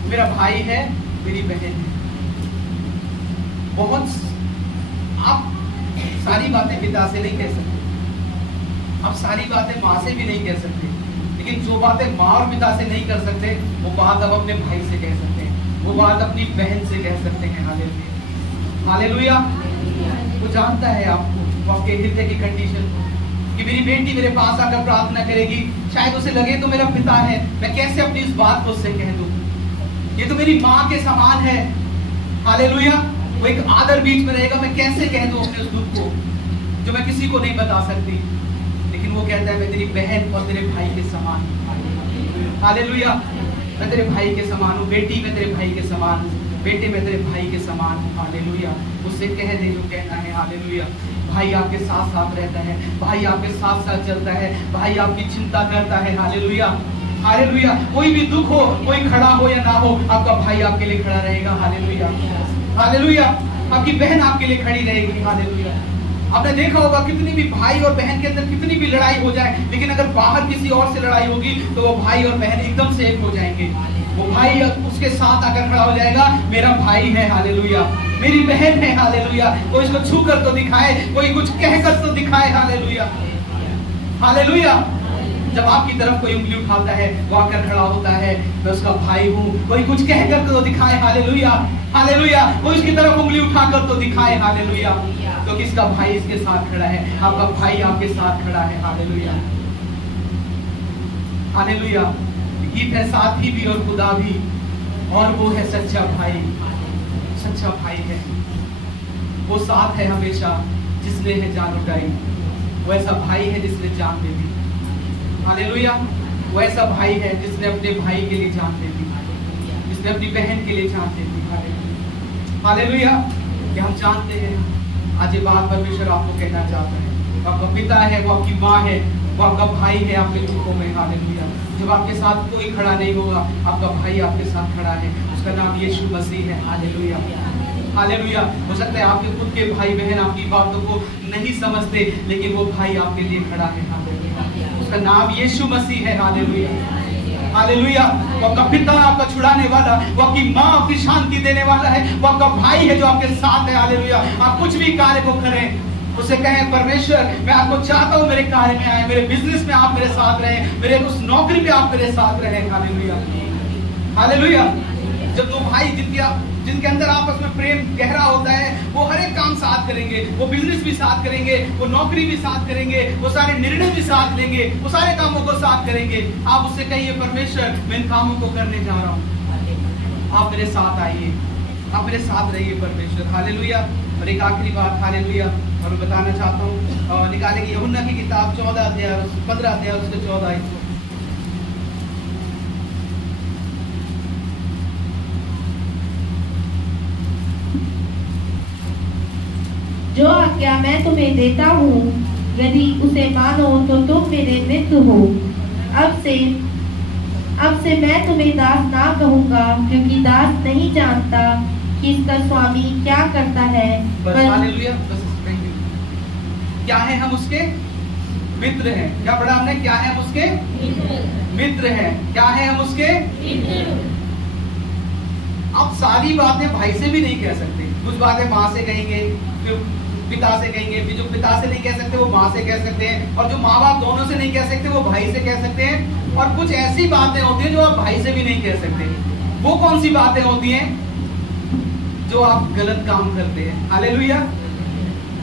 मेरा भाई है, मेरी बहन है। बहुत आप सारी बातें पिता से नहीं कह सकते, आप सारी बातें माँ से भी नहीं कह सकते, लेकिन जो बातें माँ और पिता से नहीं कर सकते वो बात अब अपने भाई से कह सकते हैं, वो बात अपनी बहन से कह सकते हैं। Hallelujah, hallelujah. वो जानता है आपको, वो आपके हृदय की कंडीशन को, कि मेरी बेटी मेरे पास आकर प्रार्थना करेगी, शायद उसे लगे तो मेरा पिता है, मैं कैसे अपनी इस बात को उससे कह दूं, ये तो मेरी माँ के समान है। हालेलुया। वो एक आदर बीच में रहेगा, मैं कैसे कह दूं अपने उस दुख को जो मैं किसी को नहीं बता सकती, लेकिन वो कहता है मैं तेरी बहन और तेरे भाई के समान हूं। हालेलुया। मैं तेरे भाई के समान हूँ, बेटी मैं तेरे भाई के समान हूँ, बेटे मैं तेरे भाई के समान हूँ। हालेलुया। उससे कह दे जो कहना है। हालेलुया। भाई आपके साथ साथ रहता है, भाई आपके साथ साथ चलता है, भाई आपकी चिंता करता है। Hallelujah, hallelujah. कोई भी दुख हो, कोई खड़ा हो या ना हो, आपका भाई आपके लिए खड़ा रहेगा। Hallelujah, hallelujah. आपकी बहन आपके लिए खड़ी रहेगी। हालेलुया। आपने देखा होगा कितनी भी भाई और बहन के अंदर कितनी भी लड़ाई हो जाए, लेकिन अगर बाहर किसी और से लड़ाई होगी तो वो भाई और बहन एकदम से एक हो जाएंगे। वो भाई उसके साथ आकर खड़ा हो जाएगा, मेरा भाई है। हालेलुया। मेरी बहन है। हालेलुया। कोई इसको छू कर तो दिखाए, कोई कुछ कह कर तो दिखाए। Hallelujah, hallelujah. जब आपकी तरफ कोई उंगली उठाता है, वो आकर खड़ा होता है, मैं उसका भाई हूँ। कोई कुछ कह कर तो दिखाए। Hallelujah, hallelujah. कोई उसकी तरफ उंगली उठाकर तो दिखाए। हालेलुया। तो किसका भाई इसके साथ खड़ा है? आपका भाई आपके साथ खड़ा है। Hallelujah, hallelujah. गीत है साथी भी और खुदा भी, और वो है सच्चा भाई। सच्चा भाई है वो, साथ है हमेशा, जिसने है जान उठाई। वो ऐसा भाई है जिसने जान दे दी। हालेलुया। वो ऐसा भाई है जिसने अपने भाई के लिए जान दे दी, जिसने अपनी बहन के लिए जान दे दी। Hallelujah, hallelujah. कि हम जानते हैं आज ये बात परमेश्वर आपको कहना चाहता है। वो आपका पिता है, वो आपकी माँ है, वो आपका भाई है आपके दुखों में। हालेलुया। जब आपके साथ कोई खड़ा नहीं होगा, आपका भाई आपके साथ खड़ा है, उसका नाम यीशु मसीह है। Hallelujah, hallelujah. हो सकता है आपके खुद के भाई बहन आपकी बातों को नहीं समझते, लेकिन वो भाई आपके लिए खड़ा है। हालेलुया। उसका नाम यीशु मसीह है। Hallelujah, hallelujah. वो आपका पिता, आपका छुड़ाने वाला, वो आपकी माँ, आपकी शांति देने वाला है, वो आपका भाई है जो आपके साथ है। हालेलुया। आप कुछ भी कार्य को करें, उसे कहें परमेश्वर मैं आपको चाहता हूँ मेरे कार्य में आए, मेरे बिजनेस में आप मेरे साथ रहे, मेरे उस नौकरी में आप मेरे साथ रहे। Hallelujah, hallelujah. जब दो भाई जिनके अंदर आपस में प्रेम गहरा होता है, वो हर एक काम साथ करेंगे, वो बिजनेस भी साथ करेंगे, वो नौकरी भी साथ करेंगे, वो सारे निर्णय भी साथ लेंगे, वो सारे कामों को साथ करेंगे। आप उससे कहिए परमेश्वर मैं इन कामों को करने जा रहा हूँ, आप मेरे साथ आइए, आप मेरे साथ रहिए परमेश्वर। हालेलुया। और एक आखिरी बात, हालेलुया, और मैं बताना चाहता हूँ, निकालेंगे यूहन्ना की किताब 14 अध्याय 15 अध्याय उसके 14 आयत। जो आज्ञा मैं तुम्हें देता हूँ, यदि उसे मानो तो तुम मेरे मित्र हो। अब से मैं तुम्हें दास ना कहूँगा, क्योंकि दास नहीं जानता कि इसका स्वामी क्या करता है। बस हालेलुया। बस क्या है हम उसके मित्र हैं। क्या पढ़ा हमने? क्या है हम उसके? मित्र हैं। क्या है हम उसके? अब सारी बातें भाई से भी नहीं कह सकते, कुछ बातें माँ से कहेंगे, फिर पिता से कहेंगे, फिर जो पिता से नहीं कह सकते वो माँ से कह सकते हैं, और जो माँ बाप दोनों से नहीं कह सकते वो भाई से कह सकते हैं, और कुछ ऐसी बातें होती हैं जो आप भाई से भी नहीं कह सकते। वो कौन सी बातें होती हैं? जो आप गलत काम करते हैं। हालेलुया।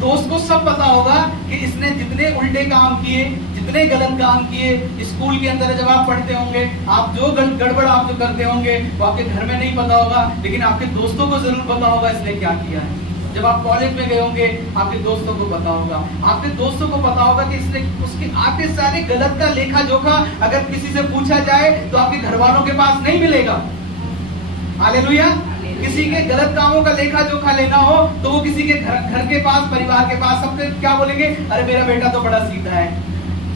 दोस्त को सब पता होगा कि इसने जितने उल्टे काम किए, जितने गलत काम किए, स्कूल के अंदर जब आप पढ़ते होंगे, आप जो गड़बड़ आप जो करते होंगे वो आपके घर में नहीं पता होगा, लेकिन आपके दोस्तों को जरूर पता होगा इसने क्या किया है। जब आप कॉलेज में गए होंगे आपके दोस्तों को पता होगा, आपके दोस्तों को पता होगा कि इसने उसके आपके सारे गलत का लेखा जोखा अगर किसी से पूछा जाए तो आपके घर वालों के पास नहीं मिलेगा। हालेलुया। किसी के गलत कामों का लेखा जोखा लेना हो तो वो किसी के घर के पास, परिवार के पास, सबसे क्या बोलेंगे? अरे मेरा बेटा तो बड़ा सीधा है,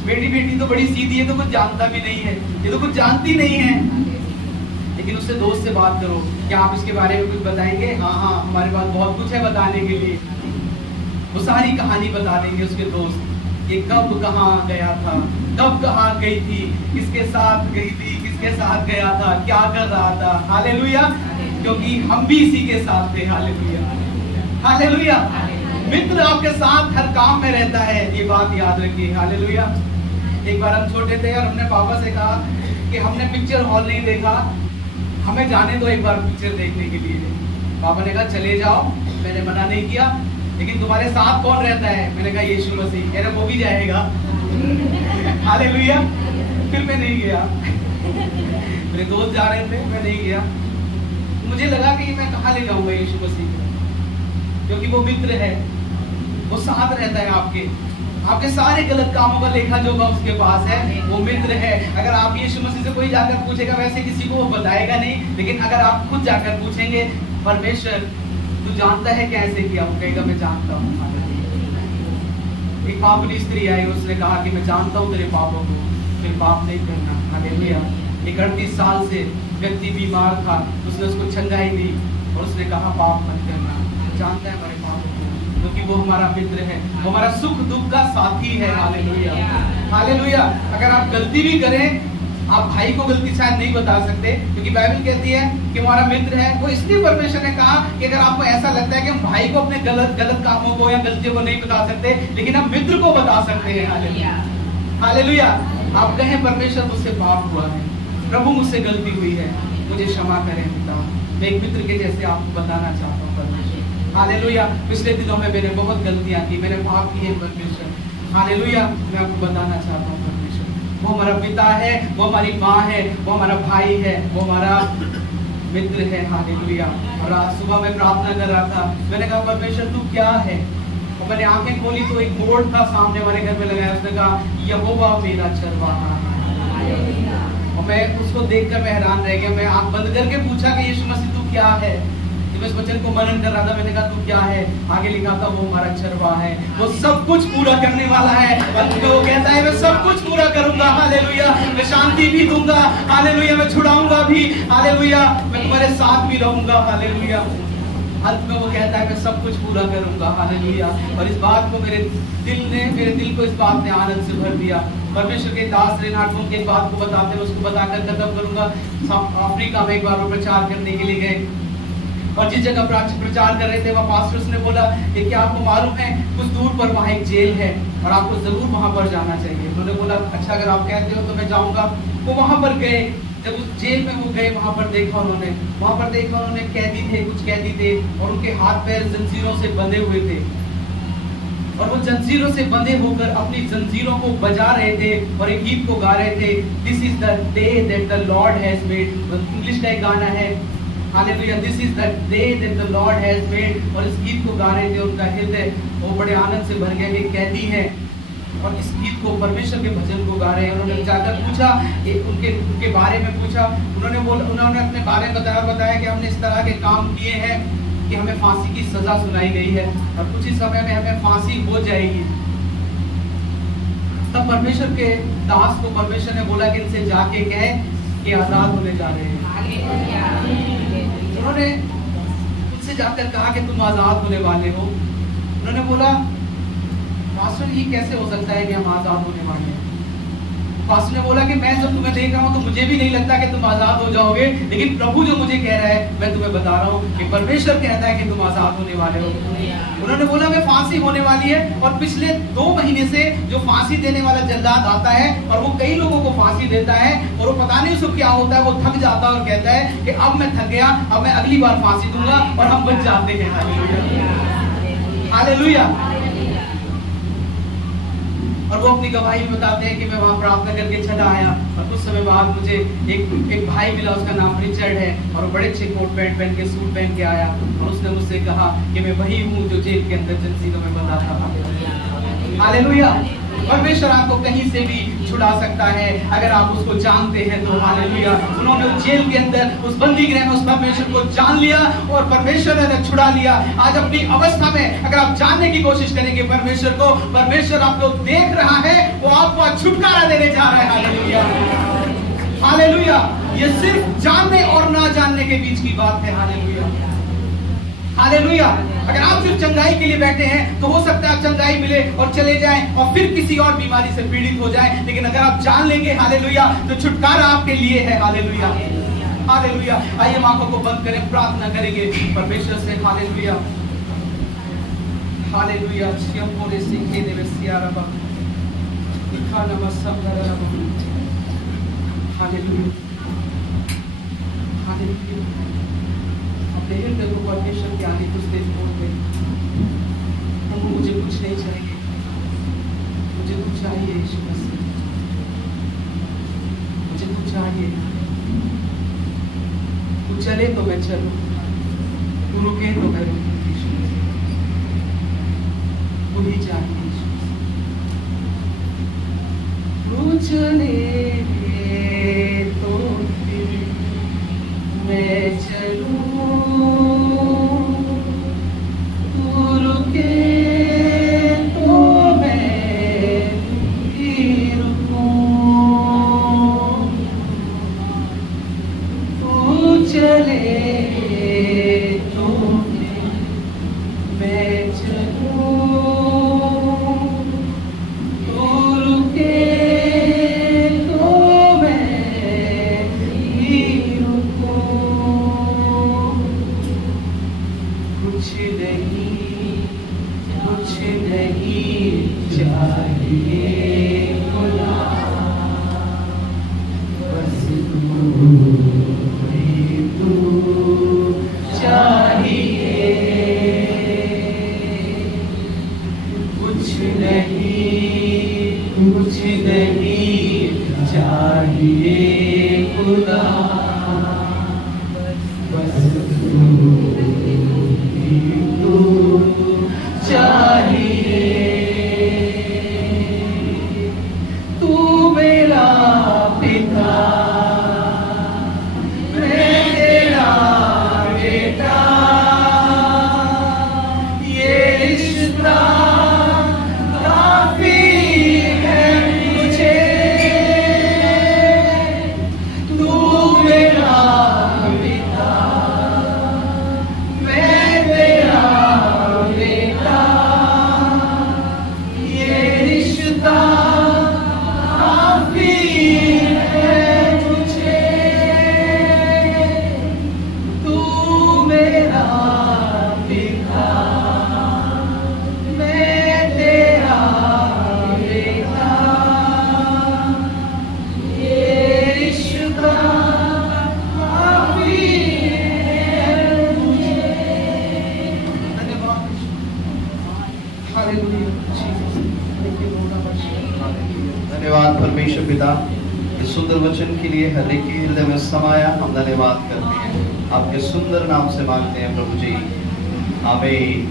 बेटी तो बड़ी सीधी है, तो कुछ जानता भी नहीं है, ये तो कुछ जानती नहीं है। लेकिन उससे दोस्त से बात करो, क्या आप इसके बारे में कुछ बताएंगे? हाँ हमारे पास बहुत कुछ है बताने के लिए। वो सारी कहानी बता देंगे उसके दोस्त, ये कब कहाँ गया था, कब कहाँ गई थी, किसके साथ गई थी, किसके साथ गया था, क्या कर रहा था। हालेलुया। क्योंकि हम भी इसी के साथ थे। हालेलुया। हालेलुया। मित्र आपके साथ हर काम में रहता है, ये बात याद रखिए। हालेलुया। एक बार हम छोटे थे और हमने पापा से कहा कि हमने पिक्चर हॉल नहीं देखा, हमें जाने दो एक बार पिक्चर देखने के लिए। पापा ने कहा चले जाओ, मैंने मना नहीं किया, लेकिन तुम्हारे साथ कौन रहता है? मैंने कहा यीशु मसीह। कह रहे वो भी जाएगा। हालेलुया। फिर मैं नहीं गया, मेरे दोस्त जा रहे थे, मैं नहीं गया। मुझे लगा कि मैं कहाँ ले जाऊंगा यीशु मसीह को, क्योंकि वो मित्र है, वो साथ रहता है आपके सारे गलत कामों का लेखा जोखा उसके पास है, वो मित्र है। अगर आप यीशु मसीह से कोई जाकर पूछेगा, वैसे किसी को वो बताएगा नहीं, लेकिन अगर आप खुद जाकर पूछेंगे, परमेश्वर तू जानता है कैसे किया, वो कहेगा मैं जानता हूँ। एक पापनी स्त्री आई, उसने कहा कि मैं जानता हूँ तेरे पापों को, फिर पाप नहीं करना। हालेलुया। 38 साल से व्यक्ति बीमार था, उसने उसको चंगाई दी और उसने कहा पाप मत करना, जानता है हमारे पापों को, क्योंकि वो हमारा मित्र है, वो हमारा सुख दुख का साथी है। हालेलुया। हालेलुया। अगर आप गलती भी करें, आप भाई को गलती शायद नहीं बता सकते, क्योंकि बाइबल कहती है कि हमारा मित्र है। वो इसलिए परमेश्वर ने कहा कि अगर आपको ऐसा लगता है कि हम भाई को अपने गलत कामों को या गलतियों को नहीं बता सकते, लेकिन हम मित्र को बता सकते हैं। हालेलुया। हालेलुया। आप कहें परमेश्वर मुझसे पाप हुआ है, प्रभु मुझसे गलती हुई है, मुझे क्षमा करें पिता। मैं एक मित्र के जैसे आपको बताना चाहता हूँ परमेश्वर। हालेलुया। पिछले दिनों में मैंने बहुत गलतियां की, मैंने पाप किए परमेश्वर। हालेलुया। मैं आपको बताना चाहता हूँ परमेश्वर, वो हमारा पिता है, वो हमारी माँ है, वो हमारा भाई है, वो हमारा मित्र है। हालेलुया। और आज सुबह मैं प्रार्थना कर रहा था, मैंने कहा परमेश्वर तू क्या है, और मैंने आंखें खोली तो एक बोर्ड था सामने हमारे घर में लगाया, उसने कहा यहोवा मेरा चरवाहा है। और मैं उसको देखकर मैं हैरान रह गया। मैं आंख बंद करके पूछा कि यीशु मसीह तू क्या है। जब इस वचन को मनन कर रहा था, मैंने कहा तू क्या है, आगे लिखा था वो हमारा चरवाहा है, वो सब कुछ पूरा करने वाला है। वो कहता है मैं सब कुछ पूरा करूंगा। हालेलुया। मैं शांति भी दूंगा। हालेलुया। मैं छुड़ाऊंगा भी। हालेलुया। मैं तुम्हारे साथ भी रहूंगा। हालेलुया। अंत में वो कहता है मैं सब कुछ पूरा करूंगा। हालेलुया। और इस बात को मेरे दिल को इस बात ने आनंद से भर दिया। परमेश्वर के दास रेनाल्ड की एक बात को बताते हैं, उसको बताकर खत्म करूंगा। अफ्रीका में एक बार वो प्रचार करने के लिए गए, और जिस जगह प्रचार कर रहे थे वहाँ पास्टर उसने बोला कि क्या आपको मालूम है कुछ दूर पर वहाँ एक जेल है और आपको जरूर वहाँ पर जाना चाहिए। उन्होंने बोला अच्छा अगर आप कहते हो तो मैं जाऊंगा। वो वहाँ पर गए। जब उस जेल में वो गए, वहाँ पर देखा उन्होंने कैदी थे, कुछ कैदी थे, और उनके हाथ पैर जंजीरों से बंधे हुए थे, और वो जंजीरों से बंधे होकर अपनी जंजीरों को बजा रहे थे और एक गीत को गा रहे थे, this is the day that the Lord has made. English का एक गाना है, hallelujah, this is the day that the Lord has made. और इस गीत को गा रहे थे, उनका हृदय वो बड़े आनंद से भर गया कि कैदी है और इस गीत को, परमेश्वर के भजन को गा रहे हैं। उन्होंने जाकर पूछा, उनके बारे में पूछा। उन्होंने अपने बारे में बताया कि हमने इस तरह के काम किए हैं कि हमें फांसी की सजा सुनाई गई है और कुछ ही समय में हमें फांसी हो जाएगी। तब परमेश्वर के दास को परमेश्वर ने बोला कि इनसे जाके कहे कि आजाद होने जा रहे हैं। उन्होंने उनसे जाकर कहा कि तुम आजाद होने वाले हो। उन्होंने बोला पास्टर ये कैसे हो सकता है कि हम आजाद होने वाले हैं? पास्टर ने बोला कि मैं जब तुम्हें देख रहा हूँ तो मुझे भी नहीं लगता कि तुम आजाद हो जाओगे, लेकिन प्रभु जो मुझे कह रहा है मैं तुम्हें बता रहा हूँ कि परमेश्वर कहता है कि तुम आजाद होने वाले हो। उन्होंने बोला मैं फांसी होने वाली है, और पिछले 2 महीने से जो फांसी देने वाला जल्लाद आता है और वो कई लोगों को फांसी देता है, और वो पता नहीं उसको क्या होता है, वो थक जाता है और कहता है कि अब मैं थक गया, अब मैं अगली बार फांसी दूंगा, और हम बच जाते हैं। Hallelujah, hallelujah. और वो अपनी गवाही में बताते हैं कि मैं वहां प्रार्थना करके चला आया, और कुछ समय बाद मुझे एक भाई मिला, उसका नाम रिचर्ड है, और वो बड़े अच्छे कोट पैंट पहन के सूट पहन के आया, और उसने मुझसे कहा कि मैं वही हूँ जो जेल के अंदर जिनसी को मैं बंधा था। हालेलुया। परमेश्वर आपको कहीं से भी छुड़ा सकता है अगर आप उसको जानते हैं तो। हालेलुया। उन्होंने जेल के अंदर उस बंदी गृह में उस परमेश्वर को जान लिया, और परमेश्वर ने छुड़ा लिया। आज अपनी अवस्था में अगर आप जानने की कोशिश करेंगे परमेश्वर को, परमेश्वर आपको देख रहा है, वो आपको आज छुटकारा देने जा रहा है। Hallelujah, hallelujah. ये सिर्फ जानने और ना जानने के बीच की बात है। Hallelujah, hallelujah. अगर आप सिर्फ चंगाई के लिए बैठे हैं तो हो सकता है आप चंगाई मिले और चले जाएं और फिर किसी और बीमारी से पीड़ित हो जाएं, लेकिन अगर आप जान लेंगे हालेलुया तो छुटकारा आपके लिए है। Hallelujah, hallelujah. आइए हम आंखों को बंद करें, प्रार्थना करेंगे परमेश्वर से। Hallelujah, hallelujah. शियोपोरे सिंके देवसियारबा इखाना मसंगरबा। Hallelujah, hallelujah. अपने हृदय को परमेश्वर के आगे कुछ देर छोड़ दे। प्रभु मुझे कुछ नहीं चाहिए, मुझे कुछ चाहिए यीशु मसीह, मुझे कुछ चाहिए। तू चले तो मैं चलूं, तू रुके तो मैं रुकूं। यीशु मसीह तू ही चाहिए यीशु मसीह। तू चले तो फिर मैं चलूं, धन्यवाद परमेश्वर पिता इस सुंदर वचन के लिए, हर एक के हृदय में समाया। हम धन्यवाद करते हैं, आपके सुंदर नाम से मांगते हैं प्रभु जी, आमीन।